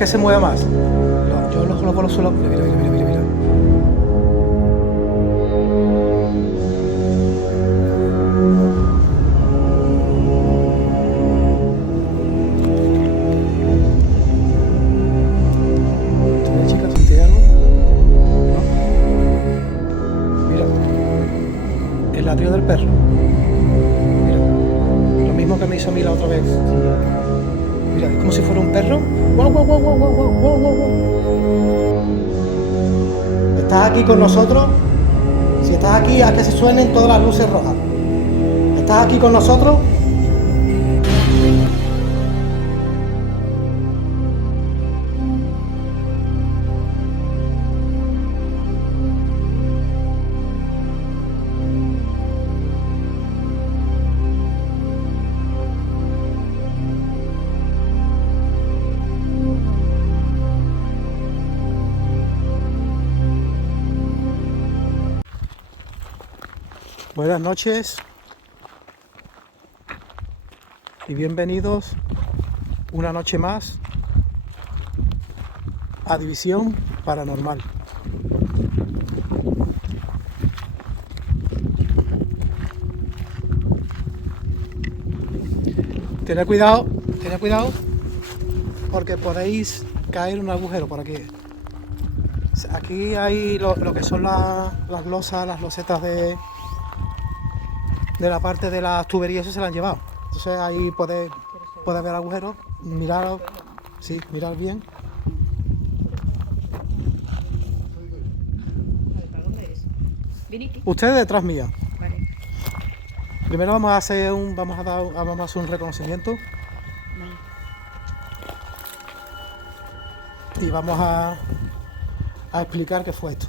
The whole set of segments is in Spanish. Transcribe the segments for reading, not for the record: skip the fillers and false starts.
que se mueva más. Yo lo coloco los suelos. Mira, mira, mira, mira, mira. Mira, chicas, ¿siente algo? ¿No? Mira. El ladrido del perro. Mira. Lo mismo que me hizo a mí la otra vez. Mira, es como si fuera un perro. ¡Guau, guau, guau, guau, guau, guau, guau, guau, guau! ¿Estás aquí con nosotros? Si estás aquí, haz que se suenen todas las luces rojas. ¿Estás aquí con nosotros? Buenas noches y bienvenidos una noche más a División Paranormal. Tened cuidado porque podéis caer en un agujero por aquí. Aquí hay lo que son las losas, las losetas de la parte de las tuberías, eso se la han llevado. Entonces ahí puede ver agujeros. Mirad, sí, mirad bien. ¿Para dónde eres? Viniki. Ustedes detrás mía. Vale. Primero vamos a hacer un reconocimiento Vale. y vamos a explicar qué fue esto.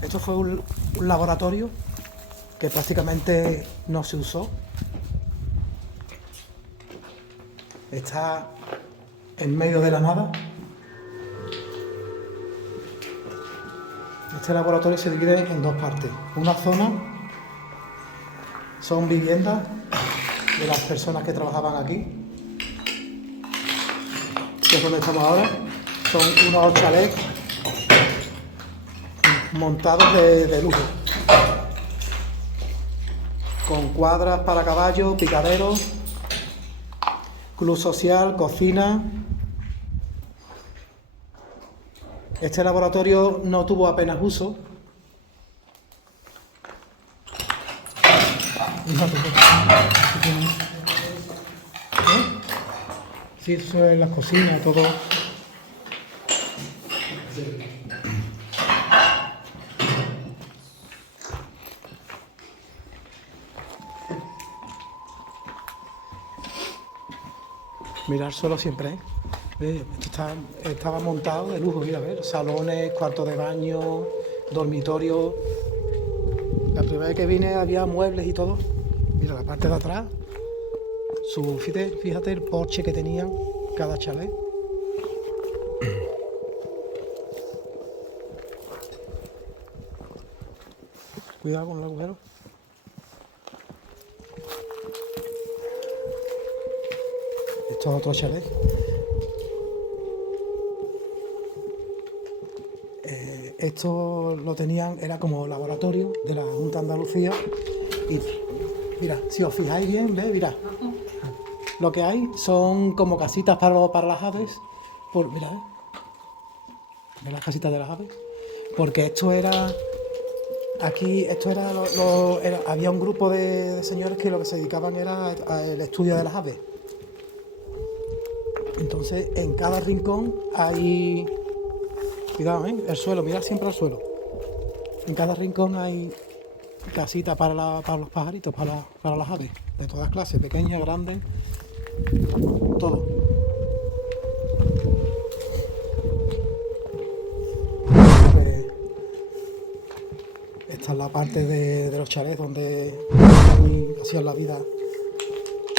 Esto fue un laboratorio que prácticamente no se usó. Está en medio de la nada. Este laboratorio se divide en dos partes. Una zona son viviendas de las personas que trabajaban aquí, que es donde estamos ahora. Son unos chalets montados de lujo, con cuadras para caballos, picaderos, club social, cocina. Este laboratorio no tuvo apenas uso. Sí, eso es la cocina, todo. Mirar solo siempre, ¿eh? Esto estaba montado de lujo, mira, a ver, salones, cuartos de baño, dormitorio. La primera vez que vine había muebles y todo. Mira, la parte de atrás, fíjate el porche que tenían cada chalet. Cuidado con el agujero. Esto es otro chalet. Esto lo tenían, era como laboratorio de la Junta de Andalucía. Y mira, si os fijáis bien, ¿ves? Mira, lo que hay son como casitas para las aves. Mira, ¿ves las casitas de las aves? Porque esto era... Aquí, esto era, había un grupo de señores que lo que se dedicaban era al estudio de las aves. Entonces, en cada rincón hay... Cuidado, el suelo, mirad siempre al suelo. En cada rincón hay casitas para los pajaritos, para las aves, de todas clases, pequeñas, grandes, todo. Esta es la parte de los chalets donde hacían la vida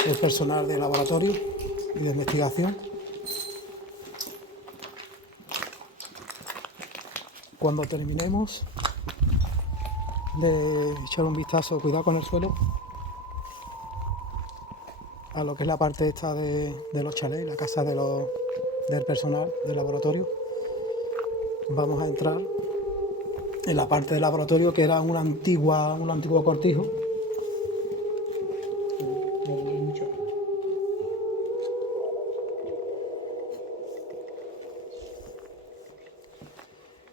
el personal de laboratorio y de investigación. Cuando terminemos de echar un vistazo, cuidado con el suelo, a lo que es la parte esta de los chalés, la casa del personal del laboratorio. Vamos a entrar en la parte del laboratorio, que era un antiguo cortijo.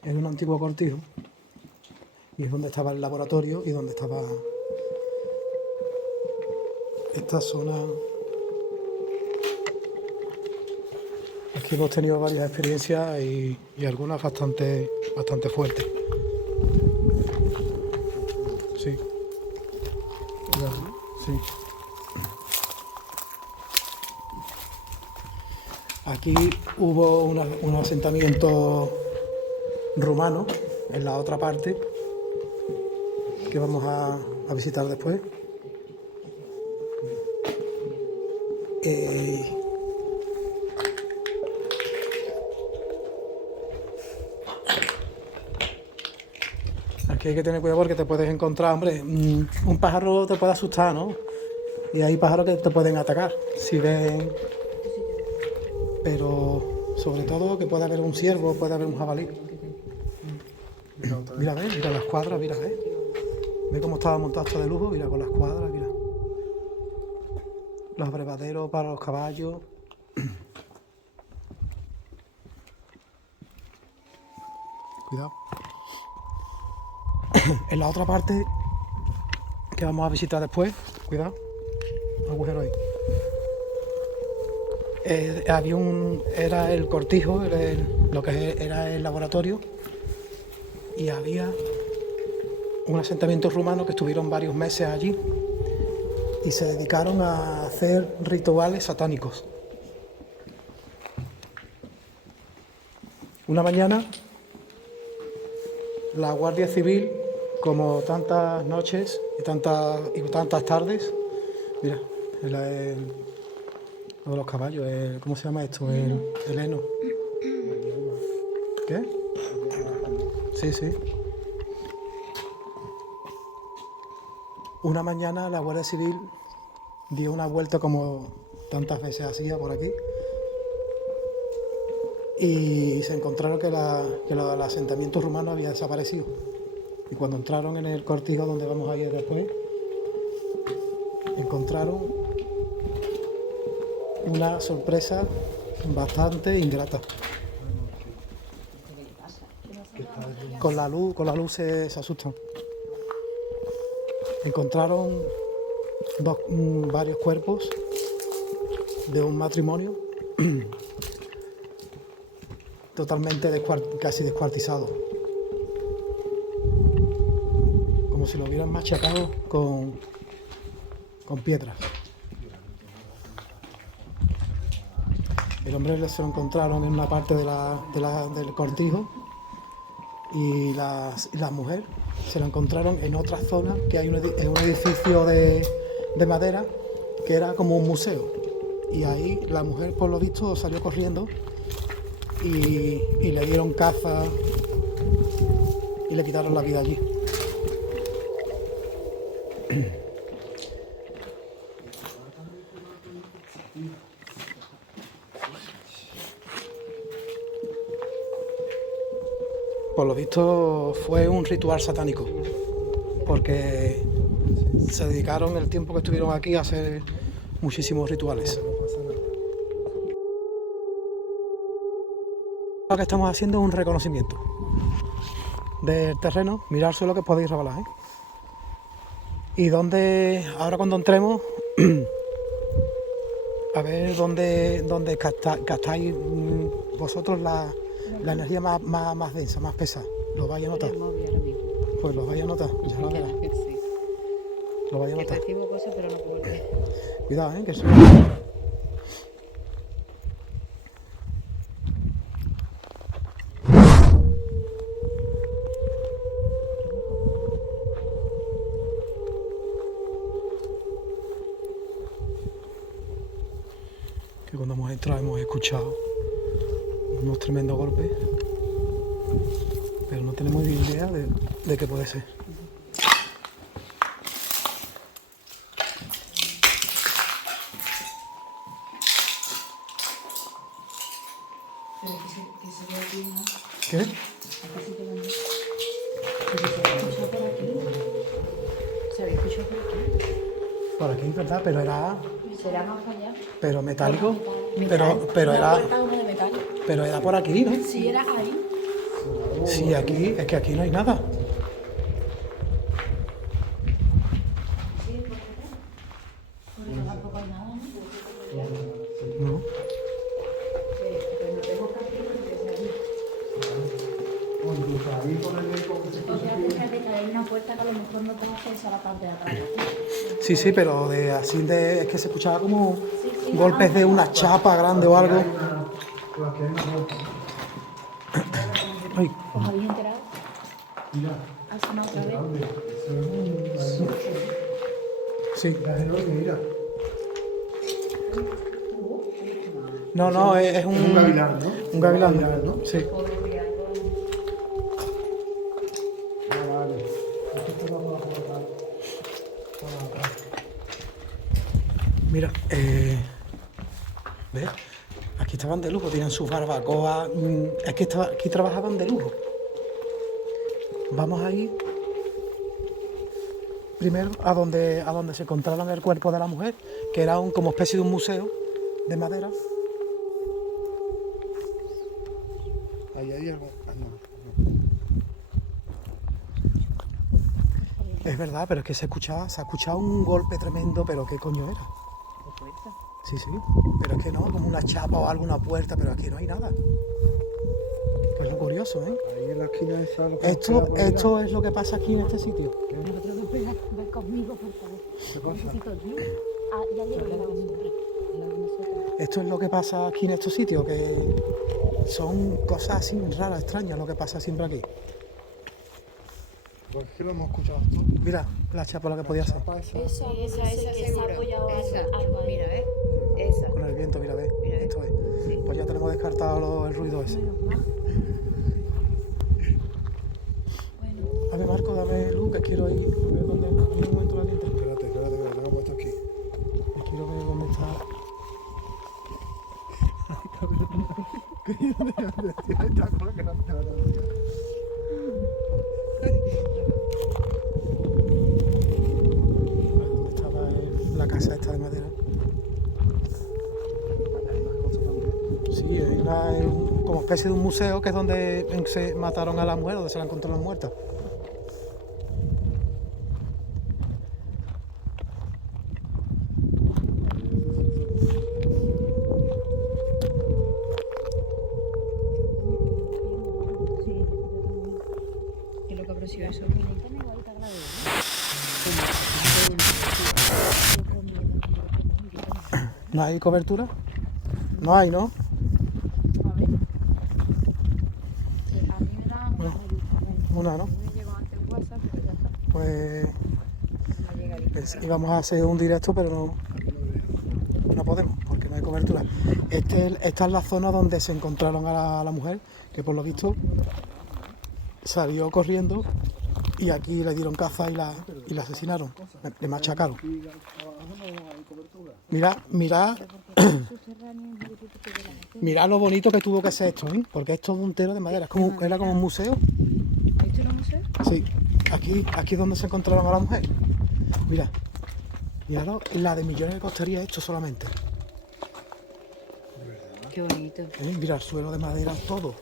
Es un antiguo cortijo y es donde estaba el laboratorio y donde estaba esta zona. Aquí hemos tenido varias experiencias y algunas bastante fuertes. Sí. Sí. Aquí hubo un asentamiento rumano en la otra parte que vamos a visitar después. Aquí hay que tener cuidado porque te puedes encontrar, hombre, un pájaro te puede asustar, ¿no? Y hay pájaros que te pueden atacar si ven, pero sobre todo que puede haber un ciervo, puede haber un jabalí. Mira, mira las cuadras, mira, ve cómo estaba montado esto de lujo, mira con las cuadras, mira. Los abrevaderos para los caballos. Cuidado. En la otra parte que vamos a visitar después, cuidado, agujero ahí. Era el cortijo, lo que era el laboratorio, y había un asentamiento rumano que estuvieron varios meses allí y se dedicaron a hacer rituales satánicos. Una mañana, la Guardia Civil, como tantas noches y tantas tardes, mira, lo de los caballos, ¿cómo se llama esto? El heno. ¿Qué? Sí, sí. Una mañana la Guardia Civil dio una vuelta como tantas veces hacía por aquí y se encontraron que el asentamiento rumano había desaparecido. Y cuando entraron en el cortijo donde vamos a ir después, encontraron una sorpresa bastante ingrata. Con la luz se asustan. Encontraron varios cuerpos de un matrimonio totalmente casi descuartizados, como si lo hubieran machacado con piedras. El hombre se lo encontraron en una parte del cortijo y la mujer se lo encontraron en otra zona, que hay un edificio de madera que era como un museo, y ahí la mujer, por lo visto, salió corriendo y le dieron caza y le quitaron la vida allí. Por lo visto fue un ritual satánico, porque se dedicaron el tiempo que estuvieron aquí a hacer muchísimos rituales. Lo que estamos haciendo es un reconocimiento del terreno, mirad solo que podéis revelar, ¿eh? Y ahora cuando entremos, a ver dónde captáis vosotros la energía más densa, más pesada. ¿Lo vais a notar? Pues lo vais a notar, ya lo verás. Sí. Lo vais a Que notar. recibo cosas, pero no puedo ver. Cuidado, que eso... Que cuando hemos entrado hemos escuchado unos tremendos golpes, pero no tenemos ni idea de qué puede ser. ¿Qué? Aquí sí que van. Se escucha por aquí. Se había escuchado por aquí. Por aquí, ¿verdad? Pero era... Será más para allá. Pero metálico. Metal. Pero Una era... puerta como de metal. Pero era por aquí, ¿no? Sí, era ahí. Sí, aquí... Es que aquí no hay nada. Sí, por acá. Por acá tampoco hay nada, ¿no? No. Pero no tengo cartilla porque es allí. O sea, fíjate que hay una puerta que a lo mejor no tengo acceso a la parte de atrás. Sí, sí, pero de así de... Es que se escuchaba como Sí, golpes de una chapa grande o algo. Ay, ¿Os habéis enterado? ¿Ha sonado otra vez? sí. No, no, es un... Un gavilán, ¿no? Un gavilán, ¿no? sí. Vale. Mira, ¿ves? Aquí estaban de lujo, tienen sus barbacoas. Es que aquí trabajaban de lujo. Vamos a ir primero a donde se encontraron el cuerpo de la mujer, que era como especie de un museo de madera. Ahí hay algo. Ah, no. Es verdad, pero es que se ha escuchado un golpe tremendo, pero ¿qué coño era? Sí, sí, pero es que no, como una chapa o alguna puerta, pero aquí no hay nada. Que es lo curioso, ¿eh? Ahí en la esquina esa. Lo que nos queda por ahí, Esto es lo que pasa aquí en este sitio. Ven conmigo, por favor. ¿qué pasa? Necesito luz. Ah, ya llevo la Esto es lo que pasa aquí en estos sitios, que son cosas así raras, extrañas lo que pasa siempre aquí. Pues es que lo hemos escuchado todo. Mira la chapa lo que podía hacer. Chapa esa. Esa que se ha apoyado esa. algo ahí. Mira, esa. Con el viento, mira, ve, Mira, esto es. sí. Pues ya tenemos descartado el ruido ese. A ver, Marco, dame luz, que quiero ir a ver dónde. Un momento la linterna. Espérate, que lo tengo puesto aquí. Que quiero ver dónde está. Ahí está, con que no te la tengo. ¿Dónde estaba la casa esta de madera? Sí, es como especie de un museo que es donde se mataron a la mujer, donde se la encontraron muerta. Sí, ¿qué es lo que habrá sido eso? ¿No hay cobertura? No hay, ¿no? A ver. A mí me da Una, ¿no? me llegó antes el WhatsApp, pero ya está. Pues No me llega el íbamos a hacer un directo, pero no podemos, porque no hay cobertura. Esta es la zona donde se encontraron a la mujer, que por lo visto salió corriendo y aquí le dieron caza y la asesinaron, le machacaron. Mira, mira lo bonito que tuvo que ser esto, ¿eh? Porque es todo un tero de madera, era como un museo. ¿Esto era un museo? Sí, aquí es donde se encontraron a la mujer. Mira, míralo, la de millones que costaría esto solamente. Qué bonito. Mira, el suelo de madera, todo.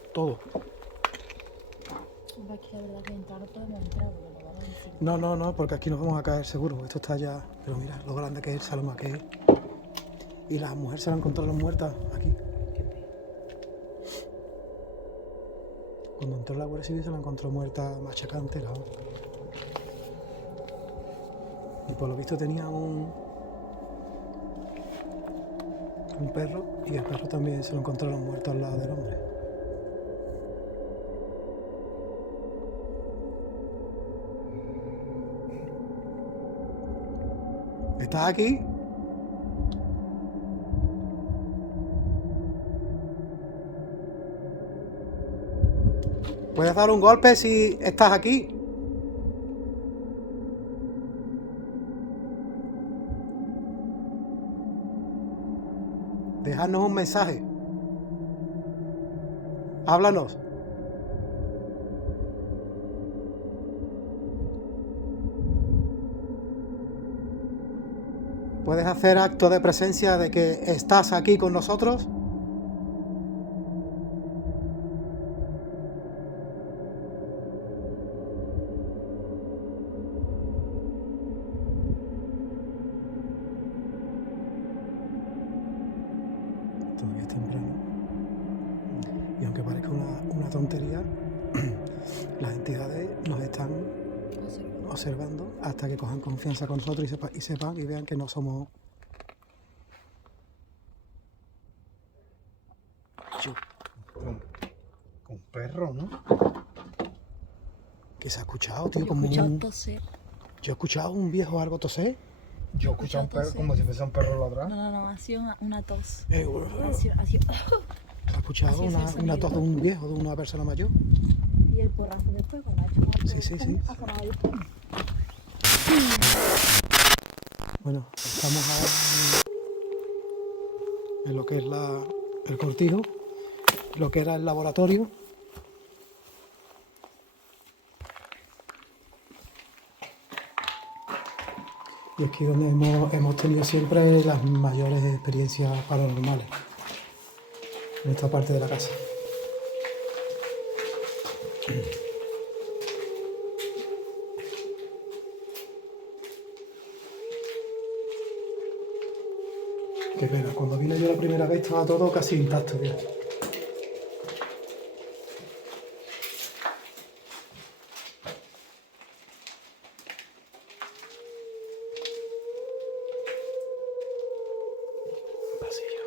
Es que la verdad que entrar todo hemos entrado, pero lo vamos a decir. No, porque aquí nos vamos a caer seguro. Esto está ya. Pero mira lo grande que es el salón que es. Y la mujer se la encontraron muerta aquí. Cuando entró la Guardia Civil se la encontró muerta machacante. Y por lo visto tenía un perro y el perro también se lo encontraron muerto al lado del hombre. ¿Estás aquí? ¿Puedes dar un golpe si estás aquí? Dejadnos un mensaje. Háblanos. ¿Puedes hacer acto de presencia de que estás aquí con nosotros? Todavía es temprano. Y aunque parezca una tontería, las entidades nos están observando hasta que cojan confianza con nosotros y sepan y vean que no somos... Con perro, ¿no? ¿Qué se ha escuchado, tío? Yo he Como escuchado un... toser. Yo he escuchado un viejo algo toser. Yo escuché a un perro como si fuese un perro ladrar. No, ha sido una tos. Se Ha sido... ha escuchado Así es el una sonido. tos de un viejo, de una persona mayor. Y el porrazo después, cuando ha hecho una Sí, sí, sí. ha sonado el pum. Bueno, estamos ahora en lo que es el cortijo, lo que era el laboratorio. Y aquí donde hemos tenido siempre las mayores experiencias paranormales, en esta parte de la casa. Qué pena, cuando vine yo la primera vez estaba todo casi intacto ya. Pasillo.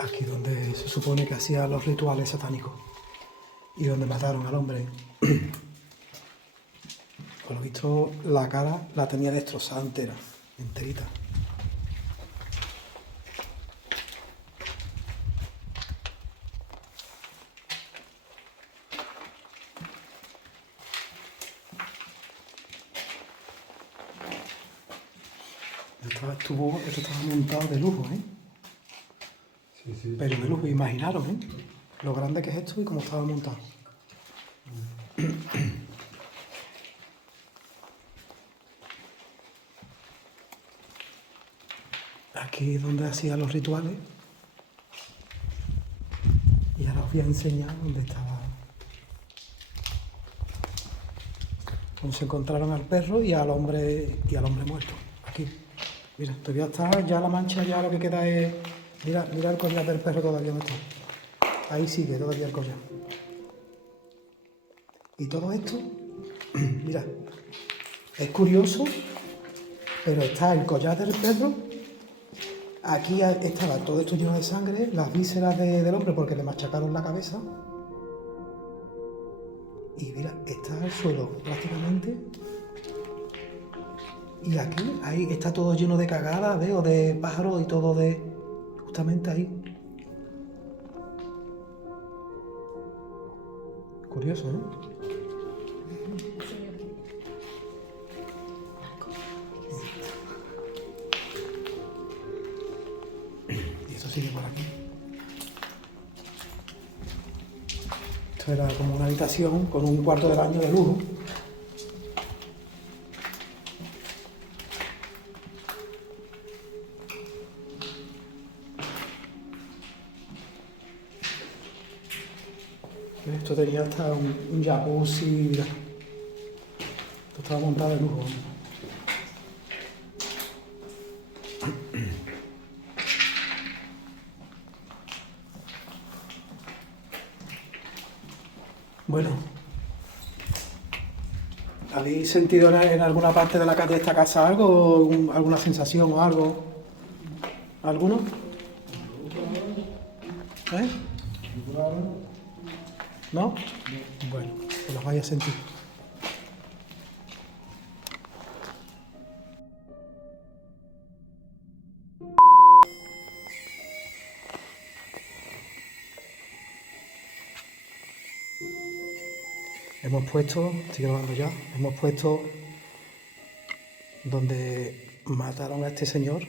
Aquí donde se supone que hacía los rituales satánicos y donde mataron al hombre. Por lo visto la cara la tenía destrozada entera, enterita. Esto estaba montado de lujo, ¿eh? Sí, sí. Pero de lujo, imaginaros, ¿eh? Lo grande que es esto y cómo estaba montado. Aquí es donde hacía los rituales. Y ahora os voy a enseñar dónde estaba. Donde se encontraron al perro y al hombre muerto. Aquí. Mira, todavía está ya la mancha, ya lo que queda es. Mira el collar del perro, todavía no está. Ahí sigue todavía el collar. Y todo esto, mira, es curioso, pero está el collar del perro. Aquí estaba todo esto lleno de sangre, las vísceras del hombre porque le machacaron la cabeza. Y mira, está el suelo prácticamente. Y aquí, ahí está todo lleno de cagadas, o de pájaros y todo de... justamente ahí. Curioso, ¿no? Y esto sigue por aquí. Esto era como una habitación con un cuarto de baño de lujo. Esto tenía hasta un jacuzzi, mira. Esto estaba montado de lujo. Bueno, ¿habéis sentido en alguna parte de la calle de esta casa algo? ¿Alguna sensación o algo? ¿Alguno? ¿Eh? ¿No? Bueno, pues los vais a sentir. Hemos puesto, estoy grabando ya, hemos puesto donde mataron a este señor.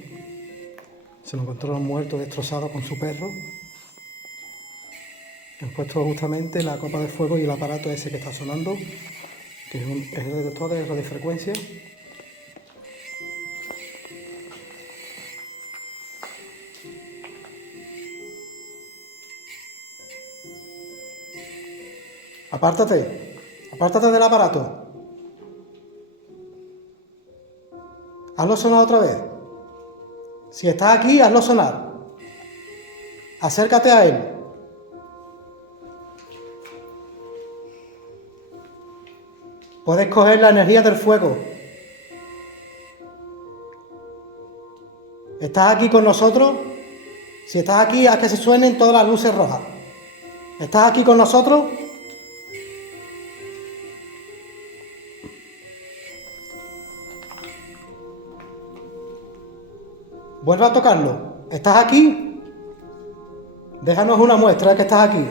Se lo encontraron muerto, destrozado con su perro. He puesto justamente la copa de fuego y el aparato ese que está sonando, que es el detector de radiofrecuencia. Apártate del aparato. Hazlo sonar otra vez. Si estás aquí, hazlo sonar. Acércate a él. Puedes coger la energía del fuego. ¿Estás aquí con nosotros? Si estás aquí, haz que se suenen todas las luces rojas. ¿Estás aquí con nosotros? Vuelve a tocarlo. ¿Estás aquí? Déjanos una muestra de que estás aquí.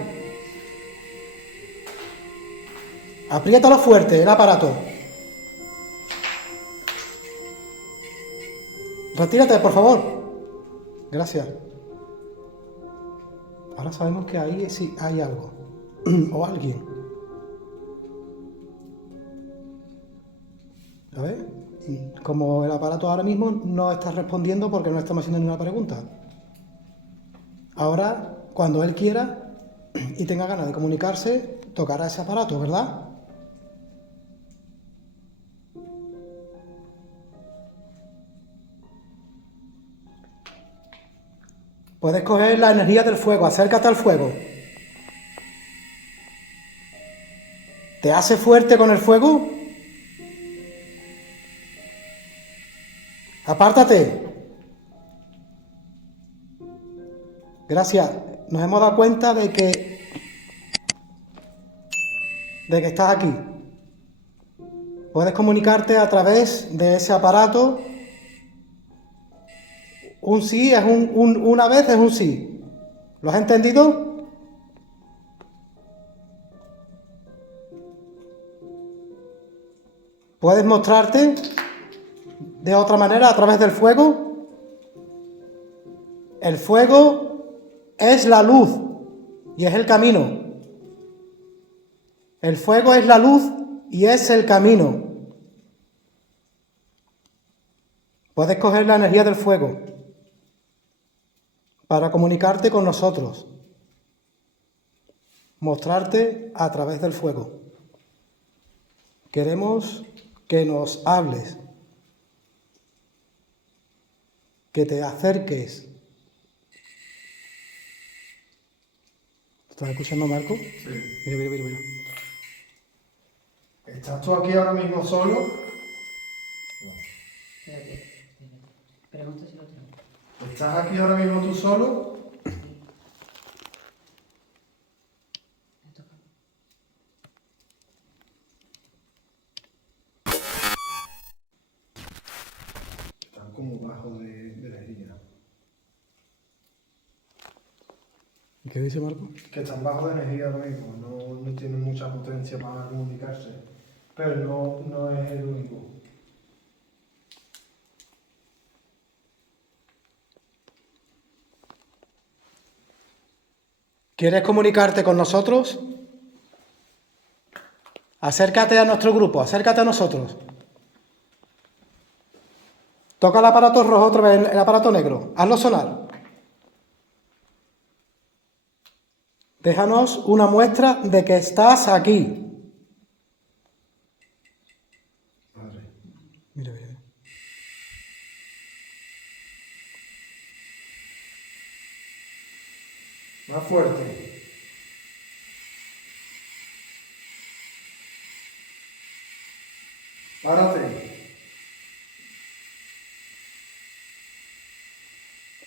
Apriétalo fuerte, el aparato. Retírate, por favor. Gracias. Ahora sabemos que ahí sí hay algo. O alguien. ¿A ver? Como el aparato ahora mismo no está respondiendo porque no estamos haciendo ninguna pregunta. Ahora, cuando él quiera y tenga ganas de comunicarse, tocará ese aparato, ¿verdad? Puedes coger la energía del fuego, acércate al fuego. ¿Te hace fuerte con el fuego? Apártate. Gracias. Nos hemos dado cuenta de que estás aquí. Puedes comunicarte a través de ese aparato. Un sí es una vez es un sí. ¿Lo has entendido? Puedes mostrarte de otra manera a través del fuego. El fuego es la luz y es el camino. El fuego es la luz y es el camino. Puedes coger la energía del fuego para comunicarte con nosotros. Mostrarte a través del fuego. Queremos que nos hables, que te acerques. ¿Estás escuchando, Marco? Sí. Mira. ¿Estás tú aquí ahora mismo solo? Espérate. Pregunta si lo tengo. ¿Estás aquí ahora mismo tú solo? Me toca. Están como bajo de energía. ¿Qué dice Marco? Que están bajo de energía ahora mismo. No tienen mucha potencia para comunicarse. Pero no es el único. ¿Quieres comunicarte con nosotros? Acércate a nuestro grupo, acércate a nosotros. Toca el aparato rojo otra vez, el aparato negro. Hazlo sonar. Déjanos una muestra de que estás aquí. Madre. Mira. Más fuerte. Párate.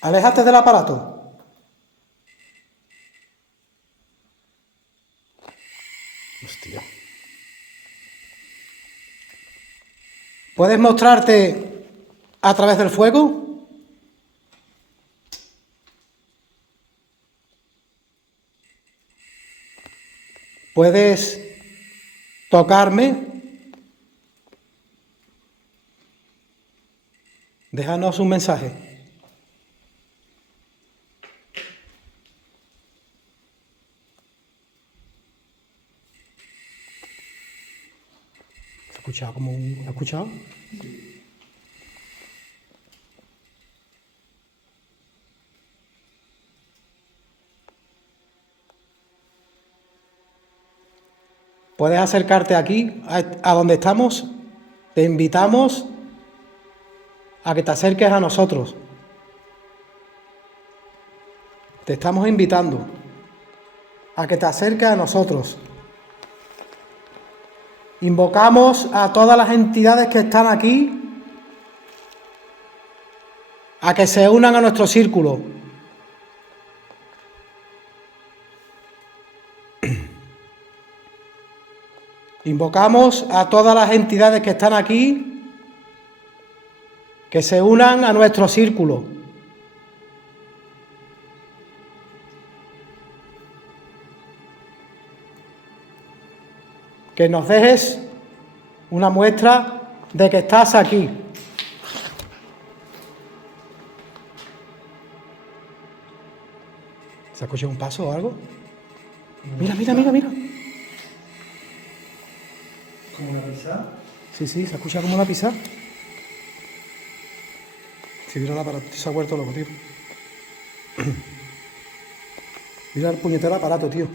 Aléjate del aparato. Hostia. ¿Puedes mostrarte a través del fuego? ¿Puedes tocarme? Déjanos un mensaje. escuchado como un... ¿Has escuchado? Puedes acercarte aquí, a donde estamos. Te invitamos a que te acerques a nosotros. Te estamos invitando a que te acerques a nosotros. Invocamos a todas las entidades que están aquí a que se unan a nuestro círculo. Invocamos a todas las entidades que están aquí que se unan a nuestro círculo. Que nos dejes una muestra de que estás aquí. ¿Se ha escuchado un paso o algo? Mira, mira, mira, mira. ¿Como una pizza? Sí, sí, se escucha como una pisada. Si mira el aparato, se ha vuelto loco, tío. Mira el puñetero aparato, tío.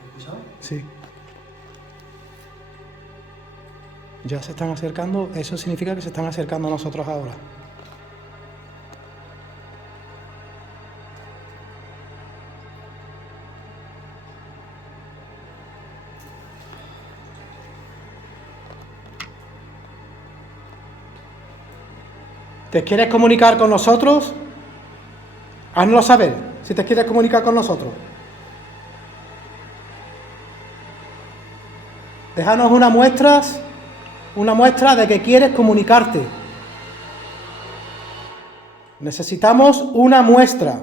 ¿Has escuchado? Sí. Ya se están acercando, eso significa que se están acercando a nosotros ahora. ¿Te quieres comunicar con nosotros? Háznoslo saber, si te quieres comunicar con nosotros. Déjanos una muestra de que quieres comunicarte. Necesitamos una muestra.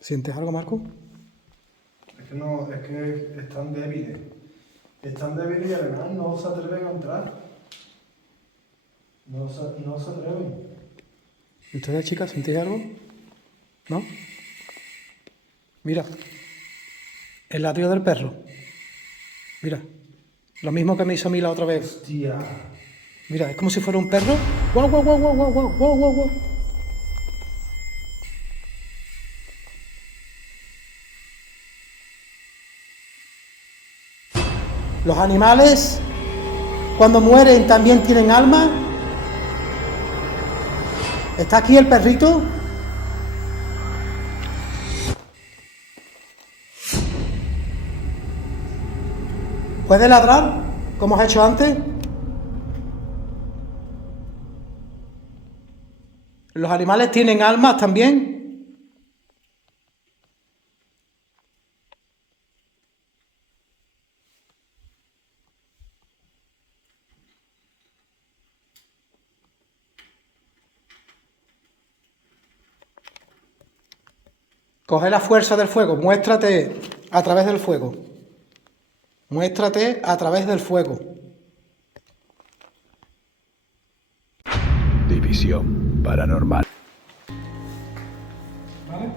¿Sientes algo, Marco? Es que están débiles. Están débiles y además no se atreven a entrar. No se atreven. ¿Y ustedes, chicas, sentís algo? ¿No? Mira, el latido del perro. Mira, lo mismo que me hizo a mí la otra vez. Hostia. Mira, es como si fuera un perro. ¡Guau, guau, guau, guau, guau, guau, guau, guau, guau! Los animales, cuando mueren, también tienen alma. ¿Está aquí el perrito? ¿Puede ladrar, como has hecho antes? ¿Los animales tienen almas también? Coge la fuerza del fuego, muéstrate a través del fuego. Muéstrate a través del fuego. División paranormal. ¿Vale?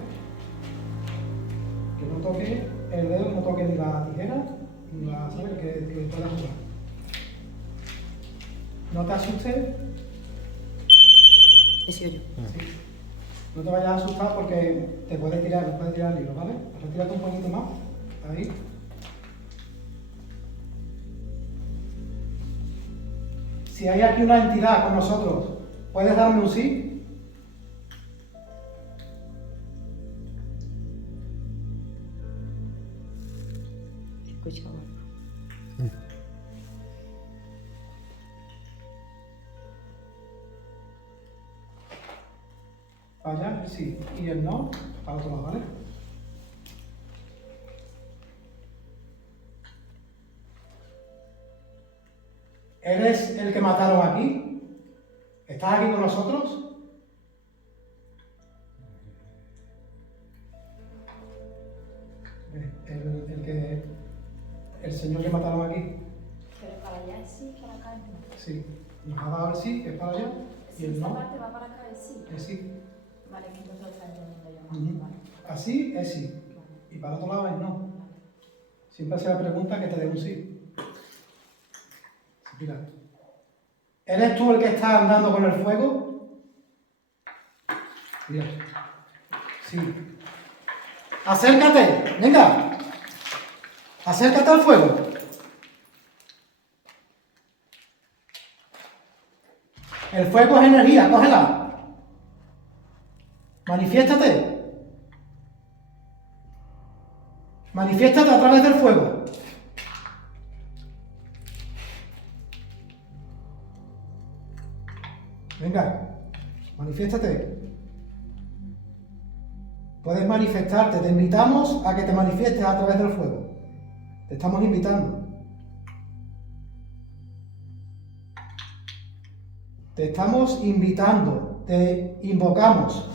Que no toque el dedo, no toque ni la tijera, ni la, ¿sabes? Que pueda jugar. No te asustes. He sido yo. Sí. No te vayas a asustar porque te puede tirar el libro, ¿vale? Retírate un poquito más. Ahí. Si hay aquí una entidad con nosotros, ¿puedes darme un sí? Escucha, Marco. Para allá, sí. Y el no, para otro lado, ¿vale? ¿Eres el que mataron aquí? ¿Estás aquí con nosotros? El señor que mataron aquí. Pero para allá es sí, para acá no. Sí. Nos ha dado el sí, que es para allá. Y el Esta no, parte va para acá, es sí. el sí. Vale, que entonces lo está entendiendo yo más. Ujú. Vale. Así es sí. Y para otro lado es no. Siempre se la pregunta que te dé un sí. Sí, mira. ¿Eres tú el que está andando con el fuego? Mira. Sí. Acércate, venga. Acércate al fuego. El fuego es energía, cógela. Manifiéstate. Manifiéstate a través del fuego. Venga, manifiéstate. Puedes manifestarte. Te invitamos a que te manifiestes a través del fuego. Te estamos invitando. Te estamos invitando. Te invocamos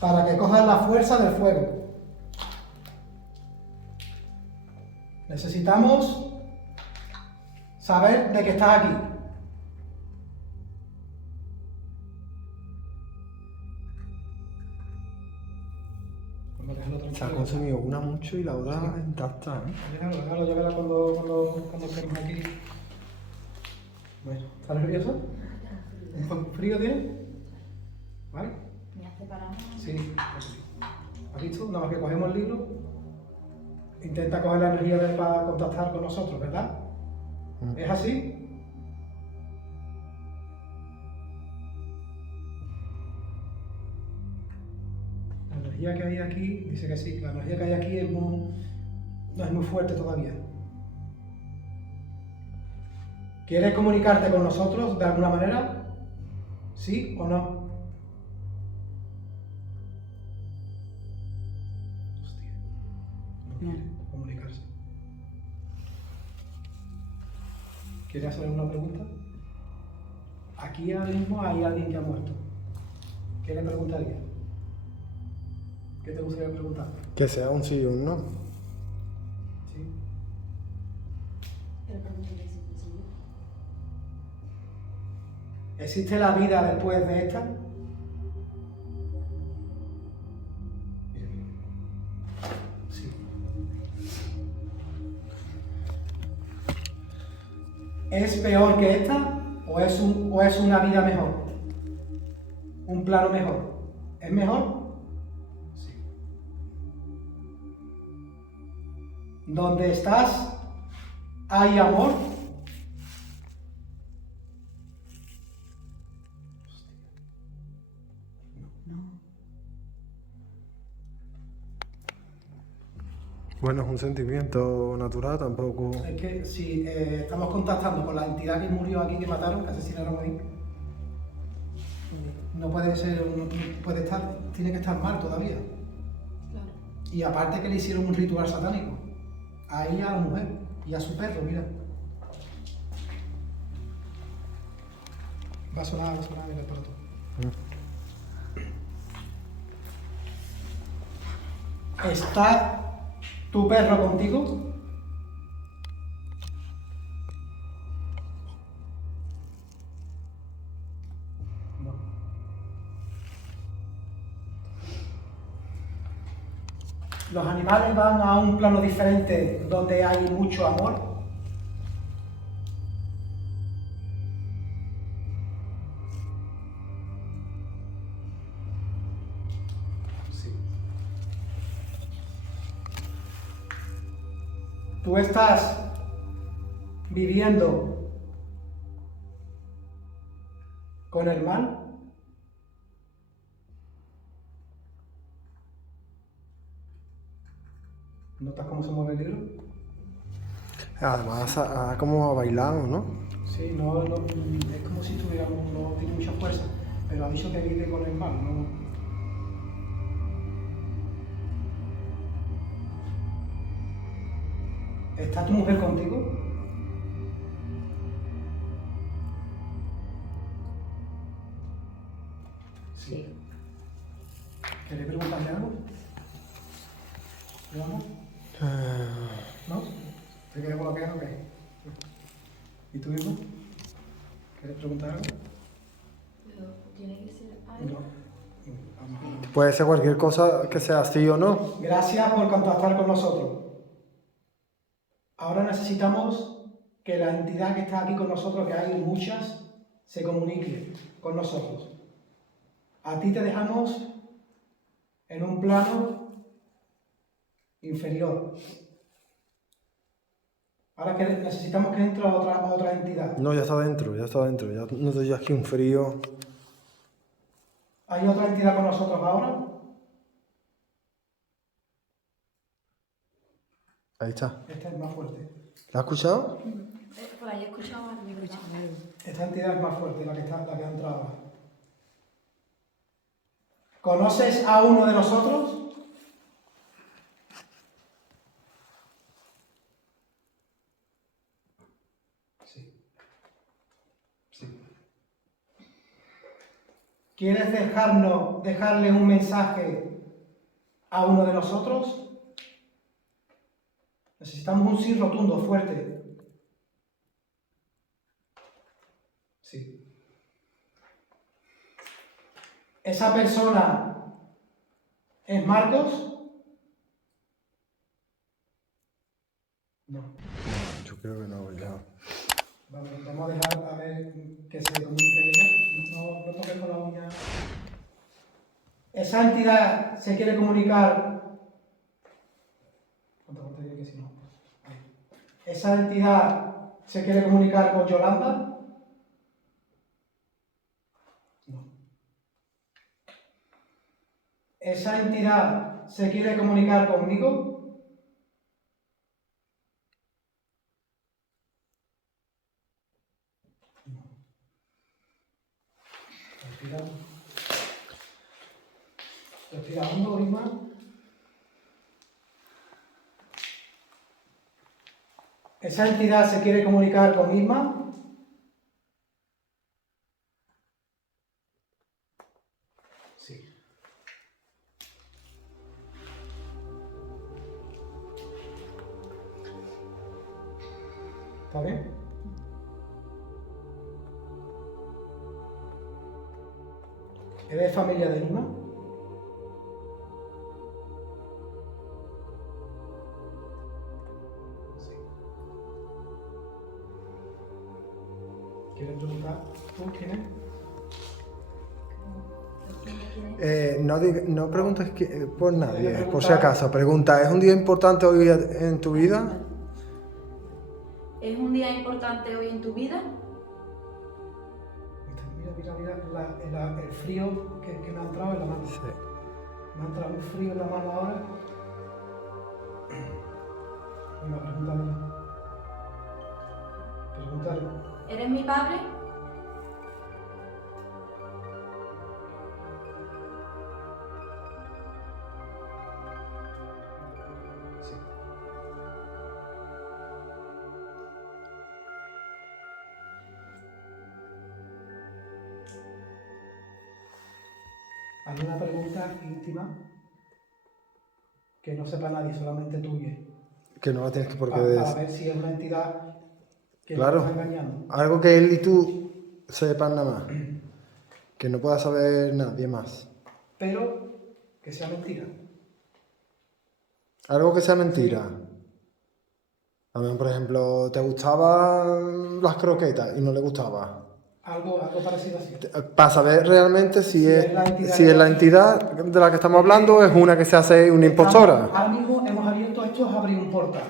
para que cojas la fuerza del fuego. Necesitamos saber de que estás aquí. Se ha consumido una mucho y la otra intacta, ¿eh? Déjalo, ya verás cuando estemos aquí. Bueno, ¿estás nervioso? ¿Un poco frío tiene? ¿Vale? ¿Me hace parar? Sí. ¿Has visto? Nada más que cogemos el libro, intenta coger la energía de él para contactar con nosotros, ¿verdad? ¿Es así? La energía que hay aquí, dice que sí, la energía que hay aquí no es muy fuerte todavía. ¿Quieres comunicarte con nosotros de alguna manera? ¿Sí o no? Hostia, no quiere comunicarse. ¿Quieres hacer alguna pregunta? Aquí ahora mismo hay alguien que ha muerto. ¿Qué le preguntaría? ¿Qué te gustaría preguntar? Que sea un sí o un no. ¿Sí? Pero pregúntale si sí. ¿Existe la vida después de esta? Sí. ¿Es peor que esta o es una vida mejor? ¿Un plano mejor? ¿Es mejor? Sí. ¿Dónde estás hay amor? Bueno, es un sentimiento natural, tampoco... Es que si estamos contactando con la entidad que murió aquí, que mataron, que asesinaron ahí, no puede ser, puede estar, tiene que estar mal todavía. Claro. Y aparte que le hicieron un ritual satánico, a ella, a la mujer, y a su perro, mira. Va a sonar, mira, por otro. ¿Está tu perro contigo? No. Los animales van a un plano diferente donde hay mucho amor. Sí. Tú estás viviendo con el mal. ¿Notas cómo se mueve el libro? Además, ha como bailado, ¿no? Sí, no, es como si estuviera, no tiene mucha fuerza, pero ha dicho que vive con el mal, ¿no? ¿Está tu mujer contigo? Sí. ¿Queréis preguntarle algo? ¿Veamos? ¿No? ¿Te quedas bloqueado o qué? ¿Y tú mismo? ¿Quieres preguntar algo? Pero tiene que ser No. algo. Puede ser cualquier cosa que sea sí o no. Gracias por contactar con nosotros. Ahora necesitamos que la entidad que está aquí con nosotros, que hay muchas, se comunique con nosotros. A ti te dejamos en un plano inferior. Ahora que necesitamos que entre otra entidad. No, ya está dentro, ya está dentro. Ya no te aquí un frío. ¿Hay otra entidad con nosotros ahora? Ahí está. Esta es más fuerte. ¿La has escuchado? Por ahí he escuchado algo. Esta entidad es más fuerte, la que ha entrado ahora. ¿Conoces a uno de nosotros? Sí. Sí. ¿Quieres dejarle un mensaje a uno de nosotros? Necesitamos un sí rotundo, fuerte. Sí. ¿Esa persona es Marcos? No. Yo creo que no, ya. Vamos a dejar a ver que se comunique ella. No toques con la uña. ¿Esa entidad se quiere comunicar? ¿Cuánto diría que si no? Ahí. ¿Esa entidad se quiere comunicar con Yolanda? No. ¿Esa entidad se quiere comunicar conmigo? Respira. Respira hondo, Isma. ¿Esa entidad se quiere comunicar con Isma? Sí. ¿Está bien? ¿Eres familia de Isma? Sí. ¿Quieres preguntar tú quién es? No preguntes por nadie, por si acaso. Pregunta, ¿es un día importante hoy en tu vida? ¿Es un día importante hoy en tu vida? Mira el frío que me ha entrado en la mano. Sí. Me ha entrado un frío en la mano ahora. Venga, pregúntale. ¿Eres mi padre? Sí. ¿Alguna pregunta íntima que no sepa nadie, solamente tuya? Que no la tienes que por qué Para decir. ver si es una entidad que Claro. nos está engañando. Algo que él y tú sepan nada más. Que no pueda saber nadie más. Pero que sea mentira. Algo que sea mentira. A mí, por ejemplo, ¿te gustaban las croquetas y no le gustaba? Algo parecido así. Para saber realmente si es la la entidad de la que estamos hablando es una que se hace una impostora. Ahora mismo hemos abierto esto, es abrir un portal.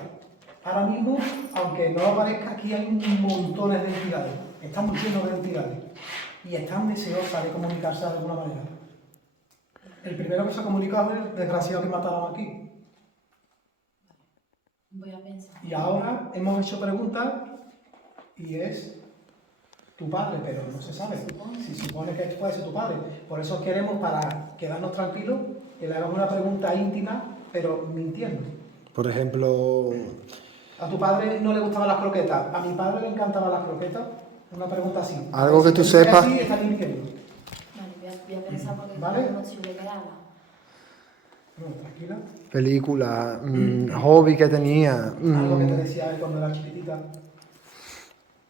Ahora mismo, aunque no lo parezca, aquí hay montones de entidades. Estamos llenos de entidades. Y están deseosas de comunicarse de alguna manera. El primero que se ha comunicado es el desgraciado que mataron aquí. Voy a pensar. Y ahora hemos hecho preguntas y es tu padre, pero no se sabe. Si supone que puede ser tu padre. Por eso queremos, para quedarnos tranquilos, que le hagas una pregunta íntima, pero mintiendo. Por ejemplo, A tu padre no le gustaban las croquetas, a mi padre le encantaban las croquetas. Una pregunta así. Algo que Si tú te dice sepas. así, estás mintiendo. Vale, voy a pensar porque ¿Vale? no sé de qué habla. No, tranquila. película, hobby que tenía. Algo que te decía él cuando era chiquitita.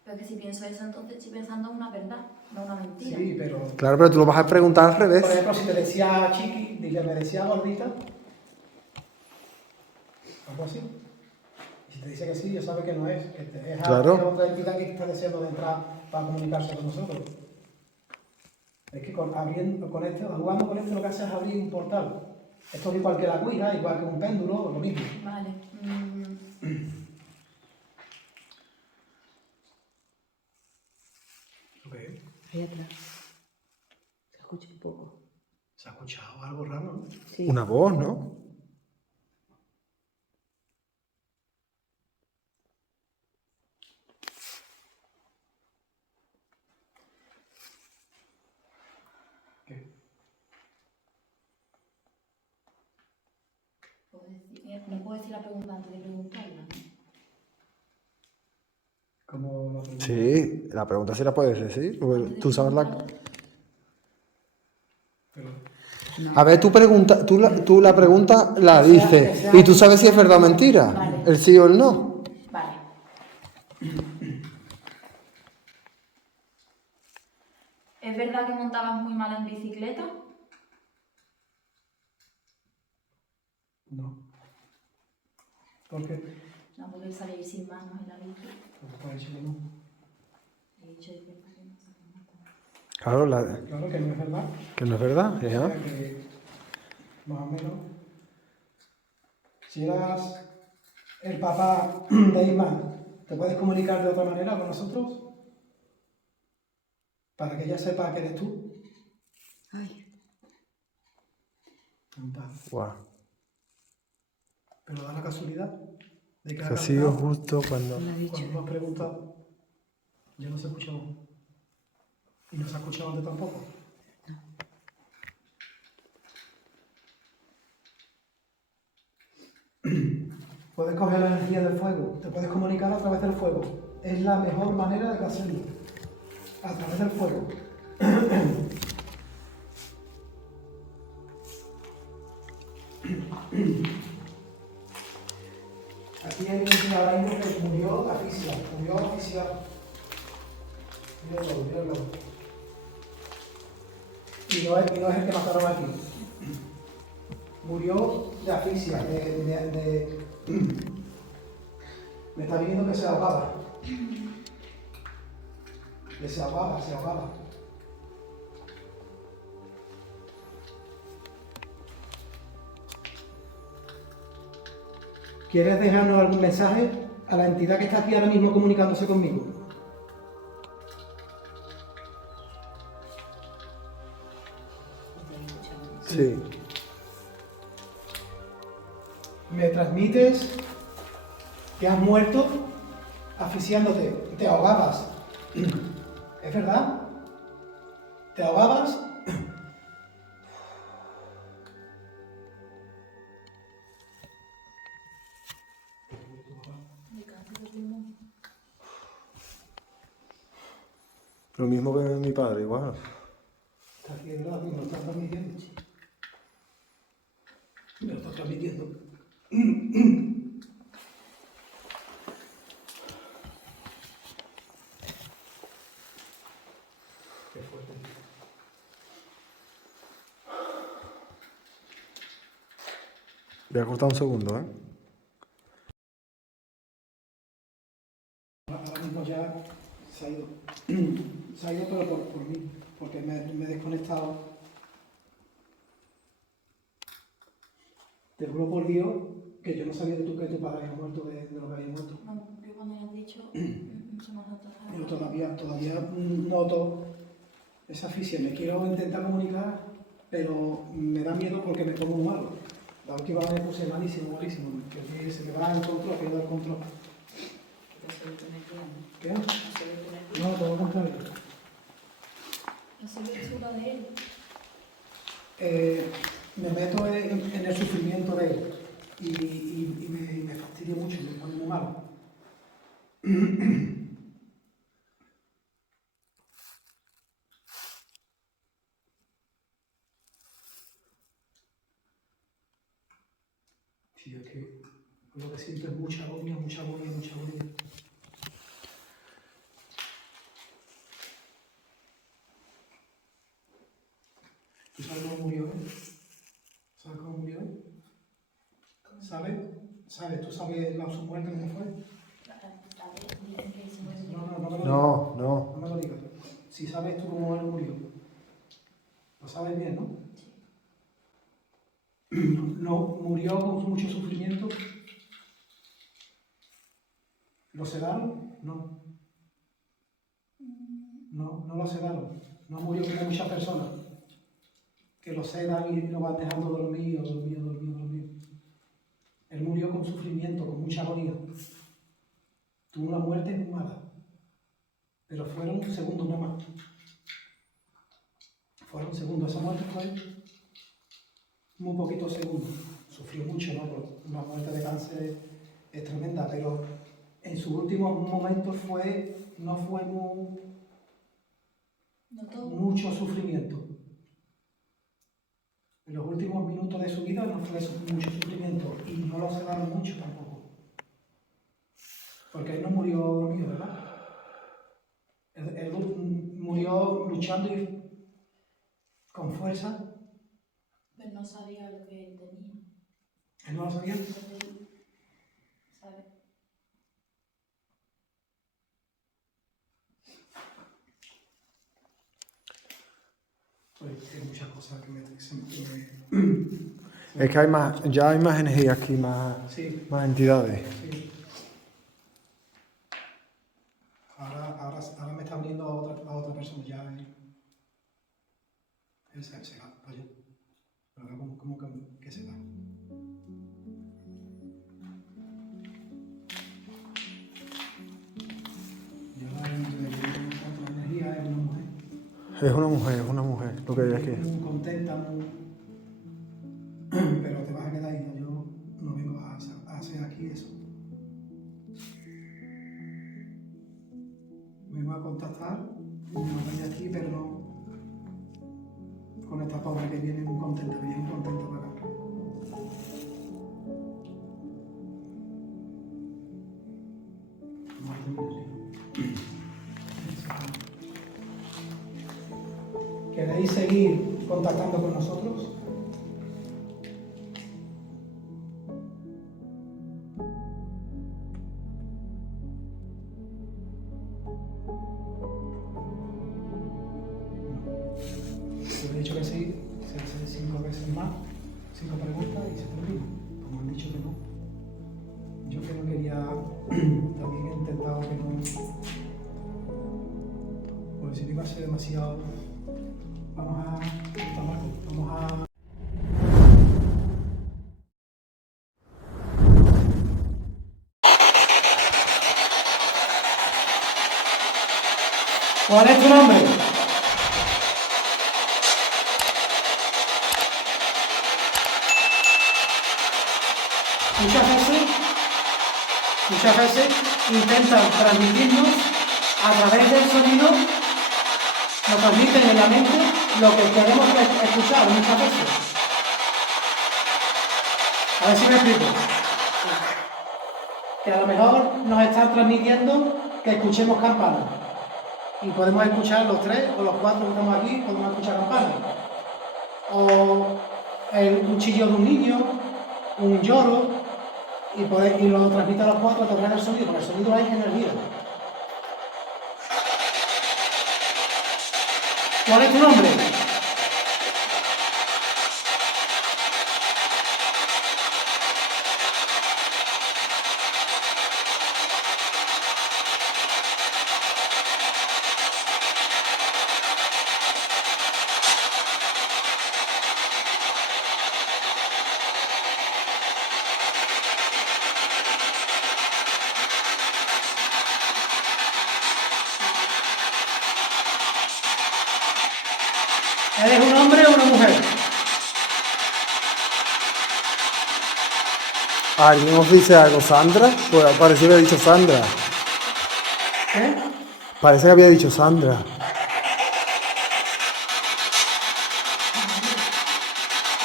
Pero que si pienso eso, entonces estoy pensando en una verdad, no una mentira. Sí, pero... Claro, pero tú lo vas a preguntar al Por revés. ejemplo, si te decía chiqui, dile, me decía gordita. Algo así. Y si te dice que sí, ya sabe que no es. Que es Claro. otra entidad que está deseando de entrar para comunicarse con nosotros. Es que con esto, jugando con esto, lo que hace es abrir un portal. Esto es igual que la Ouija, igual que un péndulo, lo mismo. Vale. Ahí atrás. Se escucha un poco. ¿Se ha escuchado algo raro, no? Sí. Una voz, ¿no? ¿Qué? No puedo decir la pregunta antes de preguntarla, ¿no? Como la pregunta. Sí, la pregunta sí la puedes decir. Porque tú sabes la... Pero, A ver, tú la pregunta la dices y tú sabes si es verdad o mentira, Vale. el sí o el no. Vale. ¿Es verdad que montabas muy mal en bicicleta? no. ¿Por qué? No, porque salir sin manos en la bici. Porque te ha dicho que no. He dicho de verdad que no se mata. Claro, Claro que no es verdad. que no es verdad. O sea que, más o menos, si eras el papá de Isma, ¿te puedes comunicar de otra manera con nosotros? Para que ella sepa que eres tú. Ay, En paz. Guau. Pero da la casualidad de que Que ha sido cantado justo cuando... me ha dicho. cuando me has preguntado. Yo no se escuchaba. Y no se ha escuchado antes tampoco. Puedes coger la energía del fuego, te puedes comunicar a través del fuego. Es la mejor manera de hacerlo. A través del fuego. Aquí hay un que ahora mismo que murió asfixiado. Míralo. Y no es el que mataron aquí. Murió de asfixia, me está viendo que se ahogaba. Que se ahogaba. ¿Quieres dejarnos algún mensaje a la entidad que está aquí ahora mismo comunicándose conmigo? Sí. Me transmites que has muerto asfixiándote, te ahogabas. ¿Es verdad? ¿Te ahogabas? De cáncer de pulmón. Lo mismo que mi padre, igual. Está aquí, ¿verdad? Me lo está transmitiendo. Me lo está transmitiendo. Qué fuerte. Voy a cortar un segundo, ¿eh? Ahora mismo ya se ha ido. Se ha ido, pero por mí, porque me he desconectado. Te juro por Dios que yo no sabía que tu padre había muerto de lo que había muerto. No, yo cuando le han dicho, se me ha notado. Yo todavía noto esa asfixia. Me quiero intentar comunicar, pero me da miedo porque me pongo malo. La última vez me puse malísimo. Que se me va el control, pierdo el control. ¿Qué? No, todo lo contrario. No soy lectura de él. Me meto en el sufrimiento de él y me fastidia mucho, me pone muy malo. Sí, es que lo que siento es mucha agonía. ¿Sabes? ¿Tú sabes su muerte cómo fue? Dicen que se muere. No me lo digas. No, no. No me lo digas. Si sabes tú cómo él murió. Lo sabes bien, ¿no? No, murió con mucho sufrimiento. ¿Lo sedaron? No. No lo sedaron. No murió como muchas personas que lo sedan y lo van dejando dormir. Él murió con sufrimiento, con mucha agonía. Tuvo una muerte muy mala. Pero fueron segundos nada más. Fueron segundos. Esa muerte fue muy poquitos segundos. Sufrió mucho, ¿no? Porque una muerte de cáncer es tremenda, pero en sus últimos momentos no fue mucho sufrimiento. En los últimos minutos de su vida no fue mucho sufrimiento y no lo sedaron mucho tampoco. Porque él no murió dormido, ¿verdad? Él murió luchando y con fuerza. Pero no sabía lo que tenía. ¿Él no lo sabía? ¿Sabes? Pues hay muchas cosas que me Es que ya hay más energía aquí, más entidades. sí. Ahora me está abriendo a otra persona. Ya él se va para allá. Pero ahora como que se va. Y ahora otra energía es una mujer. Es una mujer, lo que es que. Muy contenta, pero te vas a quedar ahí. Yo no vengo a hacer aquí eso. Vengo a contactar, me voy aquí, pero no con esta pobre que viene muy contenta para acá. ¿Queréis seguir contactando con nosotros? Yo he dicho que sí, se hace 5 veces más, 5 preguntas y se termina. Como han dicho que no. Yo que no quería, también he intentado que no. Porque si no iba a ser demasiado. Vamos a. ¿Cuál es tu nombre? Muchas veces intentan transmitirnos a través del sonido, nos transmiten en la mente lo que queremos escuchar muchas veces. A ver si me explico. Que a lo mejor nos están transmitiendo que escuchemos campanas. Y podemos escuchar los 3 o los 4 que estamos aquí, podemos escuchar campanas. O un chillo de un niño, un lloro, y lo transmite a los 4 a través del sonido, porque el sonido es energía. ¿Cuál es tu nombre? ¿Eres un hombre o una mujer? ¿Alguien os dice algo, Sandra? Pues parece que había dicho Sandra. ¿Qué? Parece que había dicho Sandra.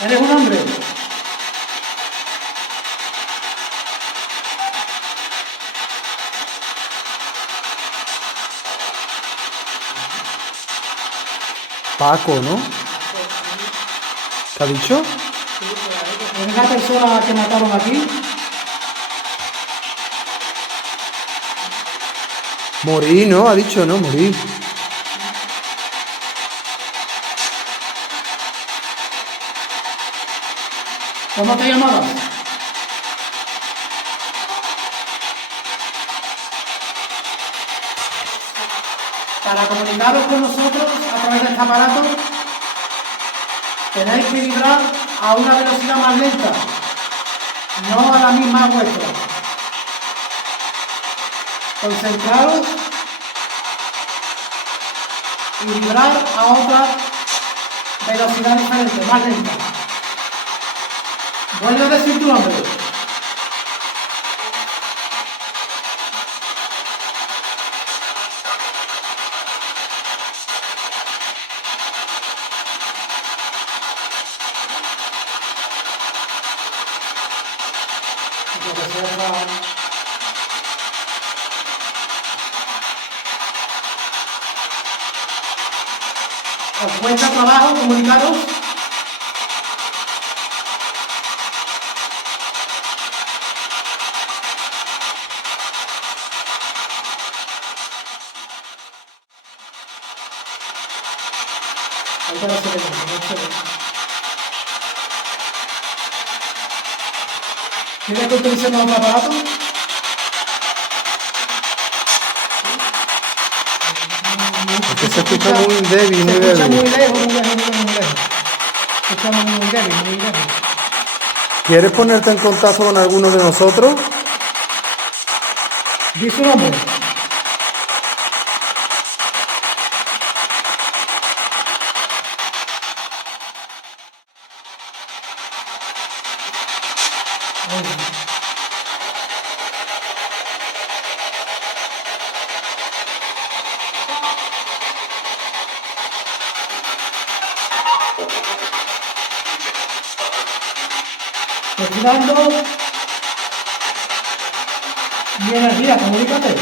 ¿Eres un hombre? Paco, ¿no? ¿Qué ha dicho? ¿Eres la persona que mataron aquí? Morir, ¿no? Ha dicho, ¿no? Morir. ¿Cómo te llamabas? Para comunicaros con nosotros a través de este aparato, tenéis que vibrar a una velocidad más lenta, no a la misma vuestra. Concentraros y vibrar a otra velocidad diferente, más lenta. Vuelve a decir tu nombre. Os cuesta trabajo comunicaros. Ahorita no se ve, no se ve. ¿Quieres que utilicemos otro aparato? Porque se escucha muy débil, muy Se escucha muy débil. lejos, muy lejos, muy lejos, muy lejos. Se escucha muy débil, muy lejos. ¿Quieres ponerte en contacto con alguno de nosotros? Di su nombre. Te estoy dando mi energía, comunícate.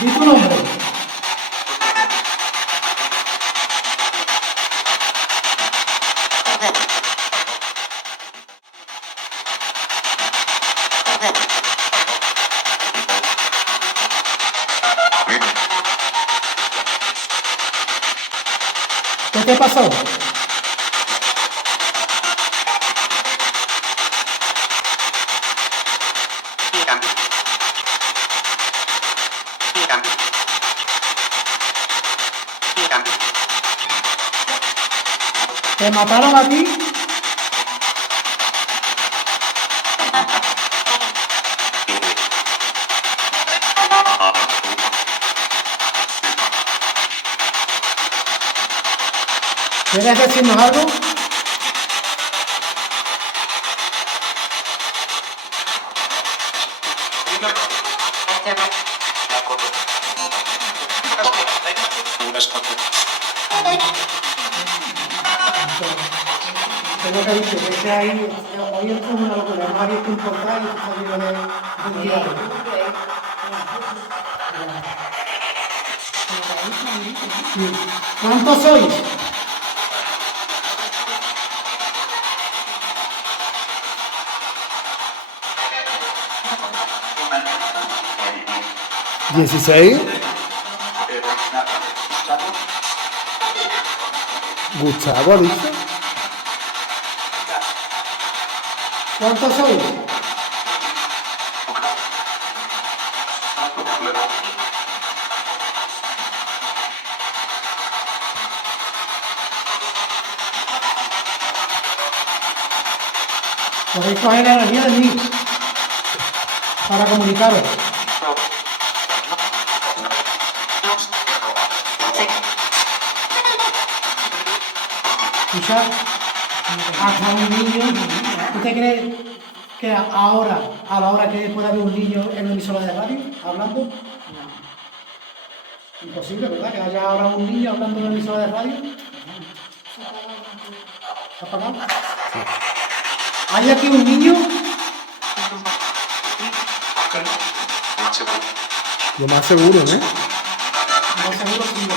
Di tu nombre. ¿Qué te pasó? ¿Te mataron a ti? ¿Quieres decirnos algo? Tengo que decir que ahí, hoy esto es una locura, no había que importar y esto está lleno de entidades. Sí. ¿Cuántos sois? ¿16? Gustavo ha dicho. ¿Cuántos sois? Podéis coger la energía de mí para comunicaros. Escuchad, hasta un niño. ¿Usted cree que ahora, a la hora que pueda haber un niño en una emisora de radio hablando? No. Imposible, ¿verdad? Que haya ahora un niño hablando en una emisora de radio. ¿Se ha apagado? ¿Hay aquí un niño? Lo más seguro, ¿no? No seguro sí.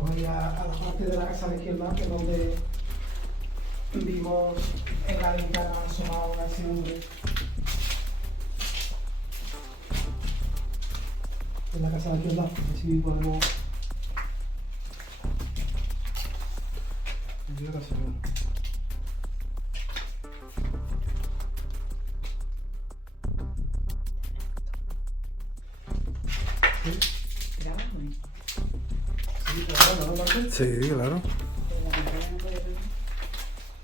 Vamos a ir a la parte de la casa de izquierda, que es donde vimos en la ventana asomado a ese hombre. En la casa de izquierda, así podemos... Aquí la casa de izquierda. Grabando. Sí, claro, ¿no, Martín? Sí, claro. Pero la pantalla no puede ver.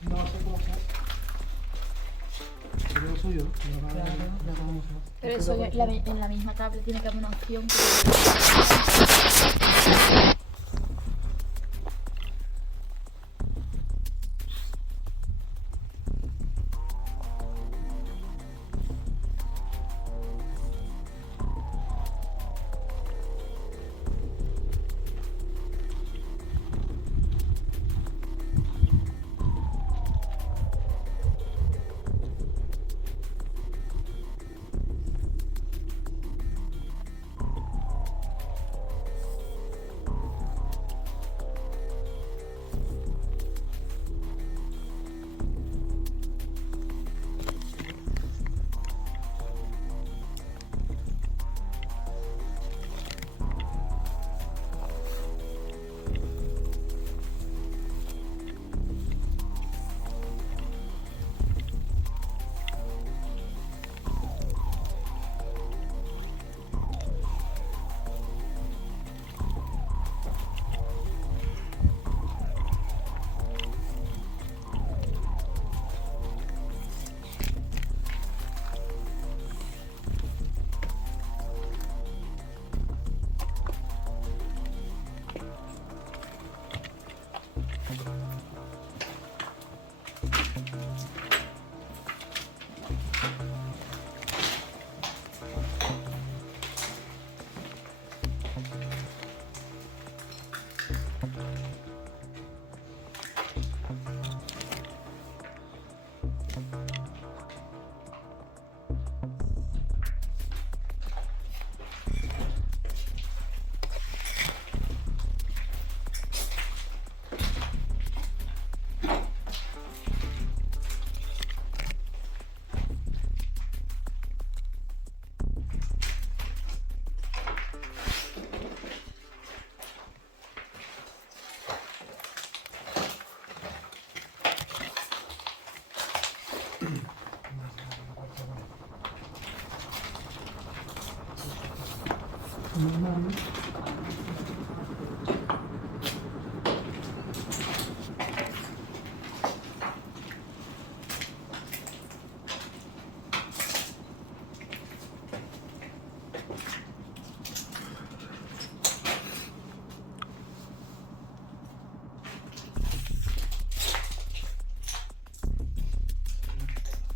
No sé cómo se hace. Sería lo suyo, ¿no? Claro, claro. Pero eso en la misma tablet tiene que haber una opción.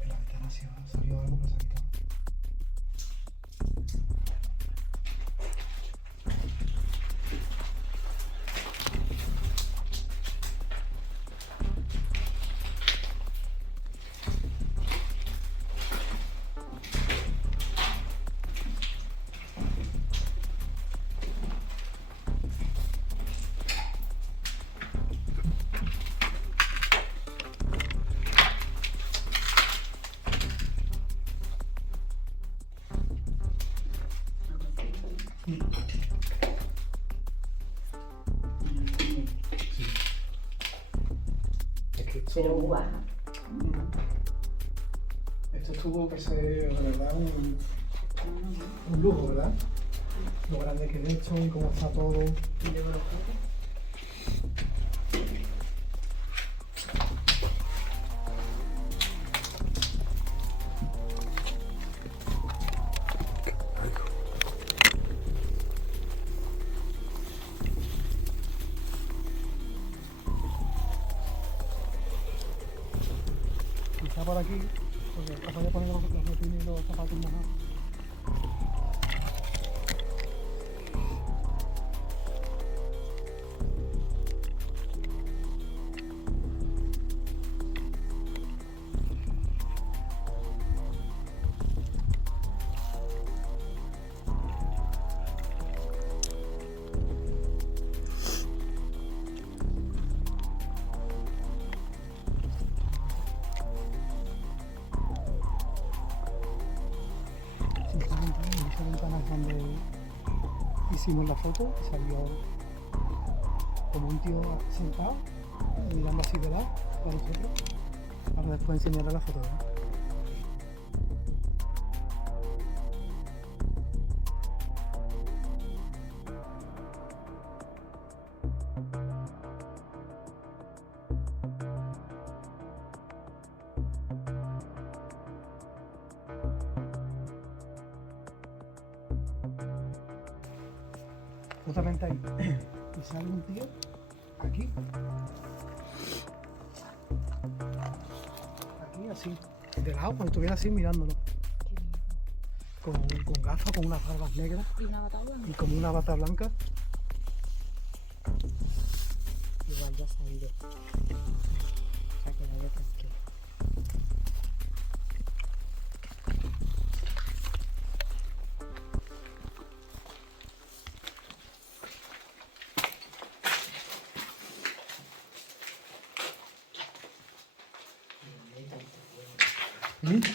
En la ventana sí salió algo, pero se ha quitado. Es que esto, Pero guau. esto tuvo que ser, de verdad, un lujo, ¿verdad? Lo grande que es esto y cómo está todo. Quizá por aquí, porque acabo de poner los botines y los zapatos mojados. hicimos la foto y salió como un tío sentado, mirando así de lado para nosotros. Ahora después enseñarle la foto, ¿no? Justamente ahí. Y sale un tío aquí. Aquí así. De lado, como si estuviera así mirándolo. Con gafas, con unas barbas negras ¿Y una bata blanca? y como una bata blanca. Igual ya se ha ido. O sea, que vaya tranquilo.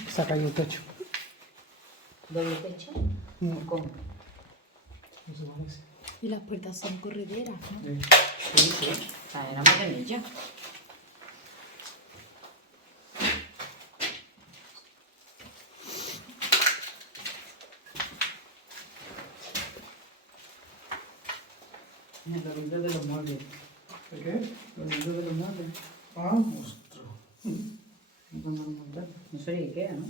Se ha caído el techo. ¿Doble techo? ¿Cómo? No se parece. Y las puertas son correderas, ¿no? Sí. Sí, sí. O sea, era modernillo. Mira, los vidrios de los muebles. ¿De qué? Los vidrios de los muebles. Ah, monstruo. No sería Ikea, ¿no?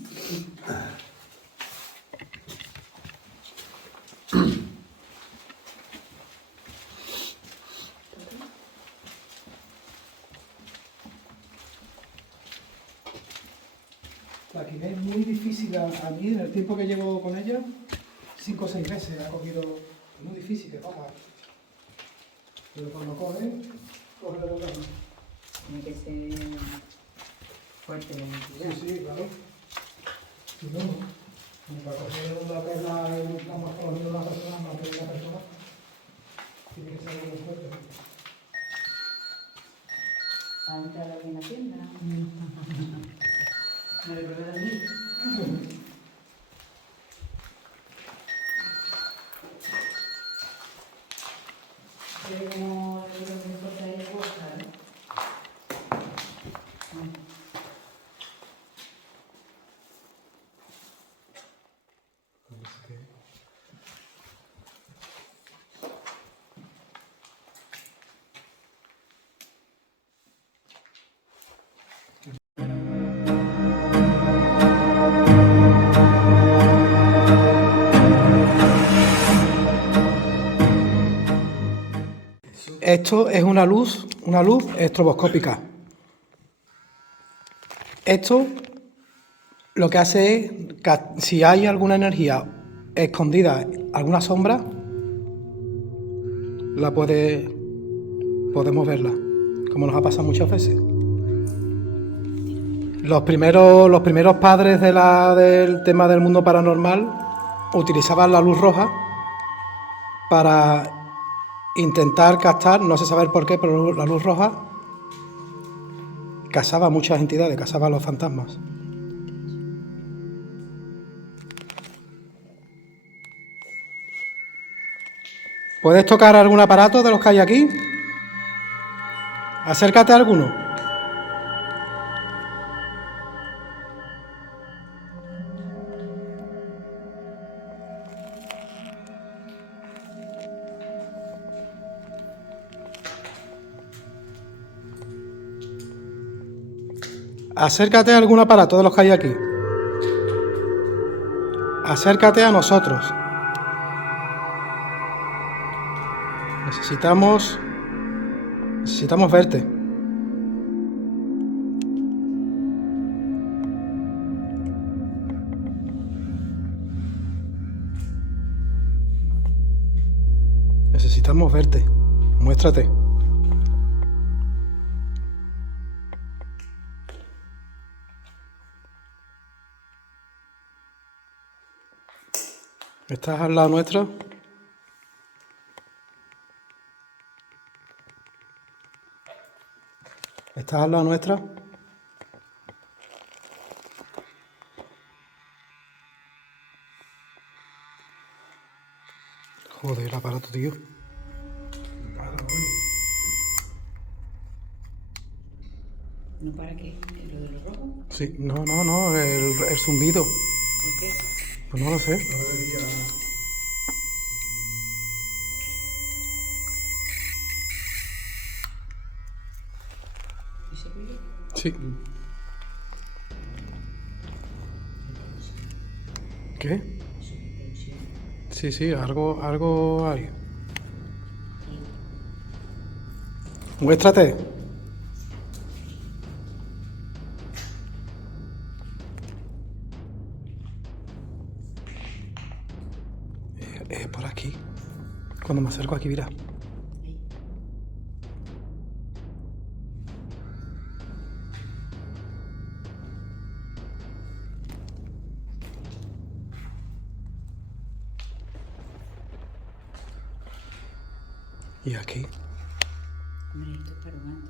La alquiler es muy difícil a mí, en el tiempo que llevo con ella, 5 o 6 meses ha cogido. Es muy difícil que coja. Pero cuando coge la boca. Tiene que ser fuerte la Sí, entidad. sí, claro. Si no, para coger la perla, la morfología de una persona, más de una persona, tiene que ser algo muy fuerte. ¿A entrar aquí en la tienda? ¿Me recuerdas a mí? Pero como lo que me importa es vuestra, ¿no? Esto es una luz estroboscópica. Esto lo que hace es que si hay alguna energía escondida, alguna sombra, podemos verla, como nos ha pasado muchas veces. Los primeros padres del tema del mundo paranormal utilizaban la luz roja para intentar captar, no sé saber por qué, pero la luz roja cazaba a muchas entidades, cazaba a los fantasmas. ¿Puedes tocar algún aparato de los que hay aquí? Acércate a alguno. Acércate a algún aparato de los que hay aquí. Acércate a nosotros. Necesitamos verte. Necesitamos verte. Muéstrate. ¿Estás al lado nuestro? ¿Estás al lado nuestra? Joder, aparato, tío. ¿No para qué? ¿Lo de los rojos? Sí, no, el zumbido. ¿Por qué? Pues no lo sé. No debería. ¿Ese ruido? Sí. ¿Qué? Sí, algo hay. Muéstrate. Por aquí. Cuando me acerco aquí, mira. Y aquí. Hombre, esto es para un antes.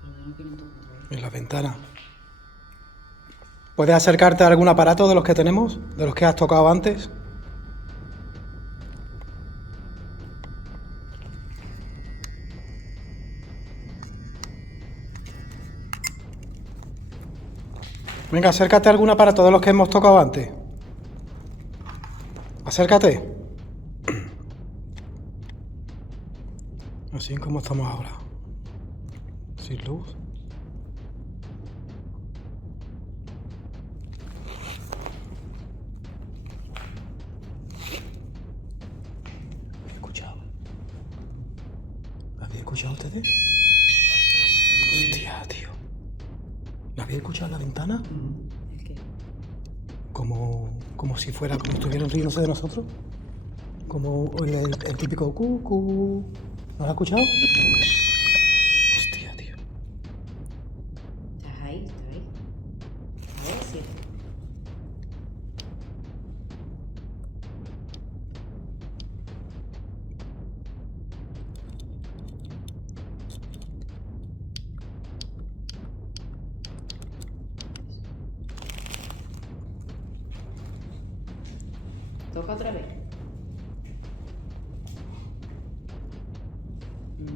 Pero ya no quieren tu control. En la ventana. ¿Puedes acercarte a algún aparato de los que tenemos? ¿De los que has tocado antes? Venga, acércate a algún aparato de los que hemos tocado antes. Acércate. Así como estamos ahora. Sin luz. ¿Habéis escuchado ustedes? Hostia, tío. ¿La habéis escuchado en la ventana? ¿El qué? Como si fuera, como si estuvieran riéndose de nosotros. Como el típico cucú. ¿No lo has escuchado? Hostia, tío. ¿Estás ahí? ¿Estás ahí? Ahora sí. Toca otra vez. No.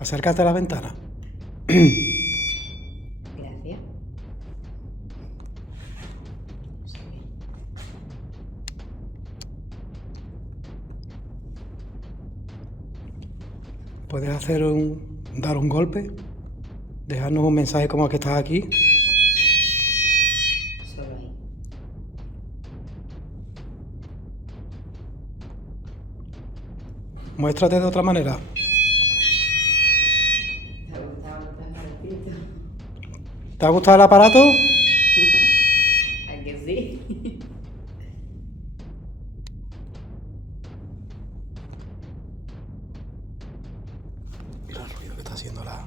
Acércate a la ventana. Gracias. Sí. ¿Puedes dar un golpe? Dejarnos un mensaje como que estás aquí. Solo ahí. Muéstrate de otra manera. ¿Te ha gustado el espíritu? ¿Te ha gustado el aparato? ¿A que sí? Mira el ruido que está haciendo la...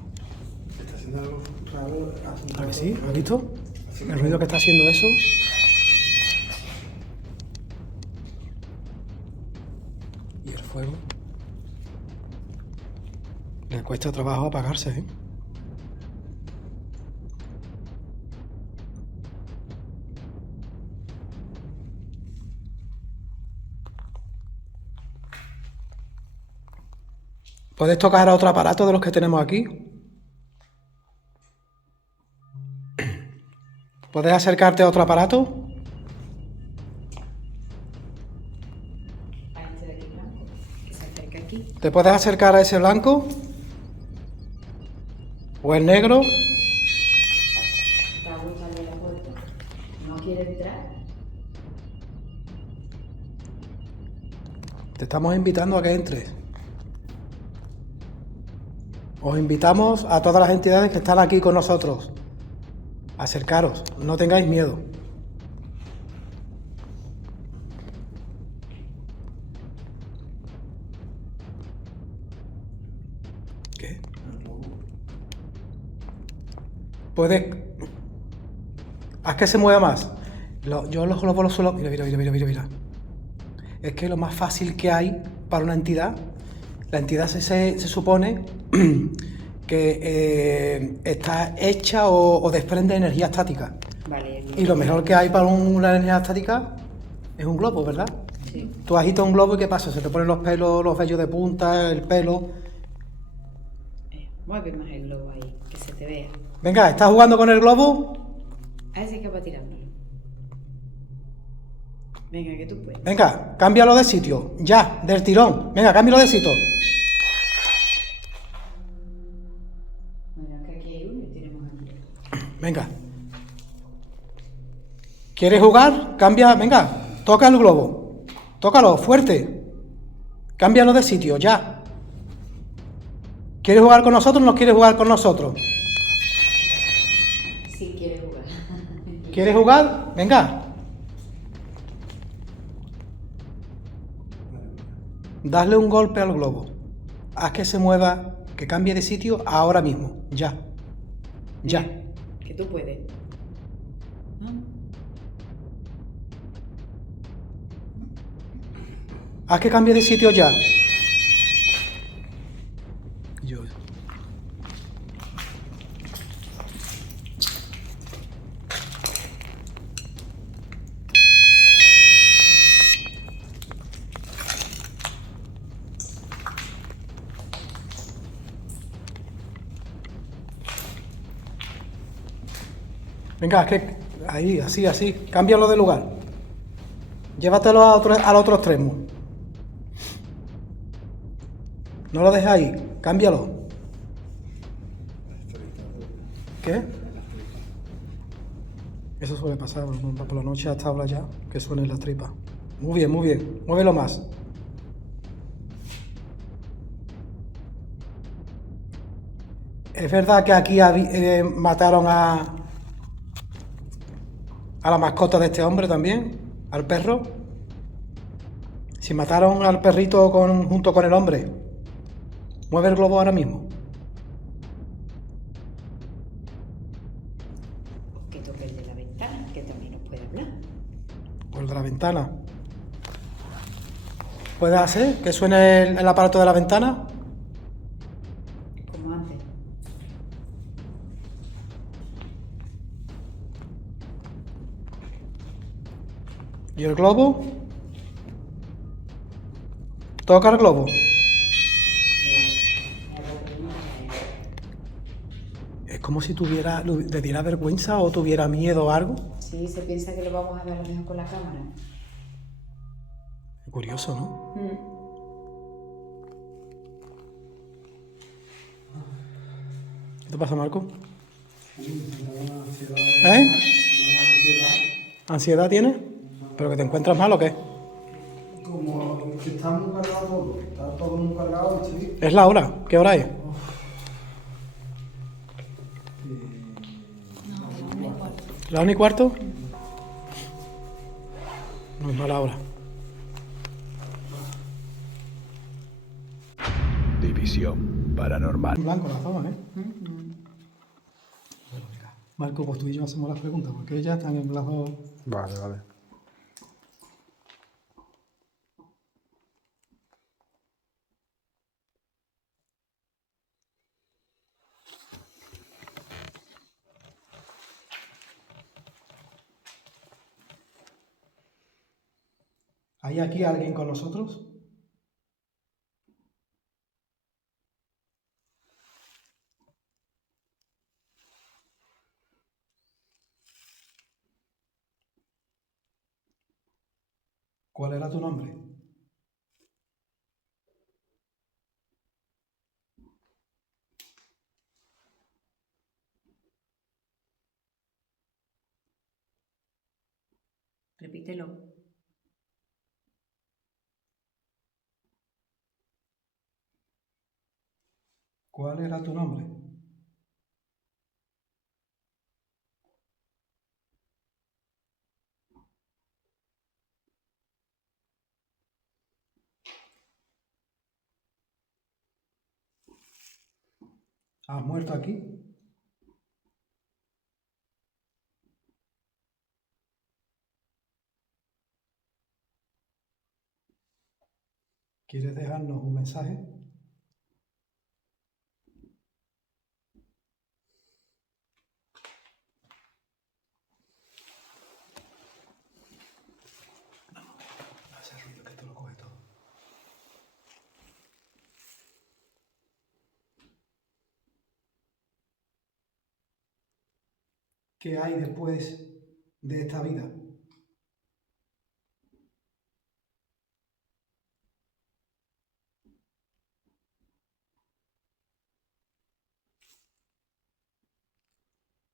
Está haciendo algo raro. ¿A que sí? ¿Has visto? El ruido que está haciendo eso. Y el fuego. Le cuesta trabajo apagarse, ¿eh? ¿Puedes tocar a otro aparato de los que tenemos aquí? ¿Puedes acercarte a otro aparato? A este de aquí blanco, que se acerca aquí. ¿Te puedes acercar a ese blanco? ¿O el negro? ¿Te ha gustado el de la puerta? ¿No quiere entrar? Te estamos invitando a que entres. Os invitamos a todas las entidades que están aquí con nosotros. Acercaros, no tengáis miedo. ¿Qué? Puedes... Haz que se mueva más. Yo los coloco los suelos... Mira. Es que lo más fácil que hay para una entidad, la entidad se supone que está hecha o desprende energía estática. Vale. Y lo mejor que hay para una energía estática es un globo, ¿verdad? Sí. Tú agitas un globo y ¿qué pasa? Se te ponen los pelos, los vellos de punta, el pelo. Mueve más el globo ahí, que se te vea. Venga, ¿estás jugando con el globo? A ese que va tirándolo. Venga, que tú puedes. Venga, cámbialo de sitio. Ya, del tirón. Venga, cámbialo de sitio. Bueno, es que aquí hay uno y tenemos aquí. Venga. ¿Quieres jugar? Cambia, venga, toca el globo. Tócalo, fuerte. Cámbialo de sitio, ya. ¿Quieres jugar con nosotros o no quieres jugar con nosotros? Si quieres jugar. ¿Quieres jugar? Venga. Dale un golpe al globo. Haz que se mueva, que cambie de sitio ahora mismo. Ya. Ya. Que tú puedes. Vamos. Haz que cambie de sitio ya. Yo. Venga, es que ahí, así, así. Cámbialo de lugar. Llévatelo al otro extremo. No lo dejes ahí. Cámbialo. ¿Qué? Eso suele pasar por la noche hasta ahora ya, que suenen las tripas. Muy bien, muy bien. Muévelo más. ¿Es verdad que aquí mataron a la mascota de este hombre también? ¿Al perro? Si mataron al perrito junto con el hombre, mueve el globo ahora mismo. Que toque el de la ventana, que también nos puede hablar. O el de la ventana. ¿Puedes hacer que suene el aparato de la ventana? Como antes. ¿Y el globo? Toca el globo. Es como si le diera vergüenza o tuviera miedo o algo. Sí, se piensa que lo vamos a ver a lo mejor con la cámara. Curioso, ¿no? ¿Qué te pasa, Marco? ¿Eh? ¿Ansiedad tienes? ¿Pero que te encuentras mal o qué? Como que está muy cargado todo. Está todo muy cargado, sí. ¿Es la hora? ¿Qué hora es? ¿La 1:15? No es mala hora. División paranormal. En blanco las dos, ¿eh? Bueno, venga. Marco, pues tú y yo hacemos las preguntas, porque ellas están en las dos. Vale, vale. ¿Hay aquí alguien con nosotros? ¿Cuál era tu nombre? Repítelo. ¿Cuál era tu nombre? ¿Has muerto aquí? ¿Quieres dejarnos un mensaje? ¿Qué hay después de esta vida?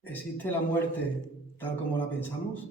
¿Existe la muerte tal como la pensamos?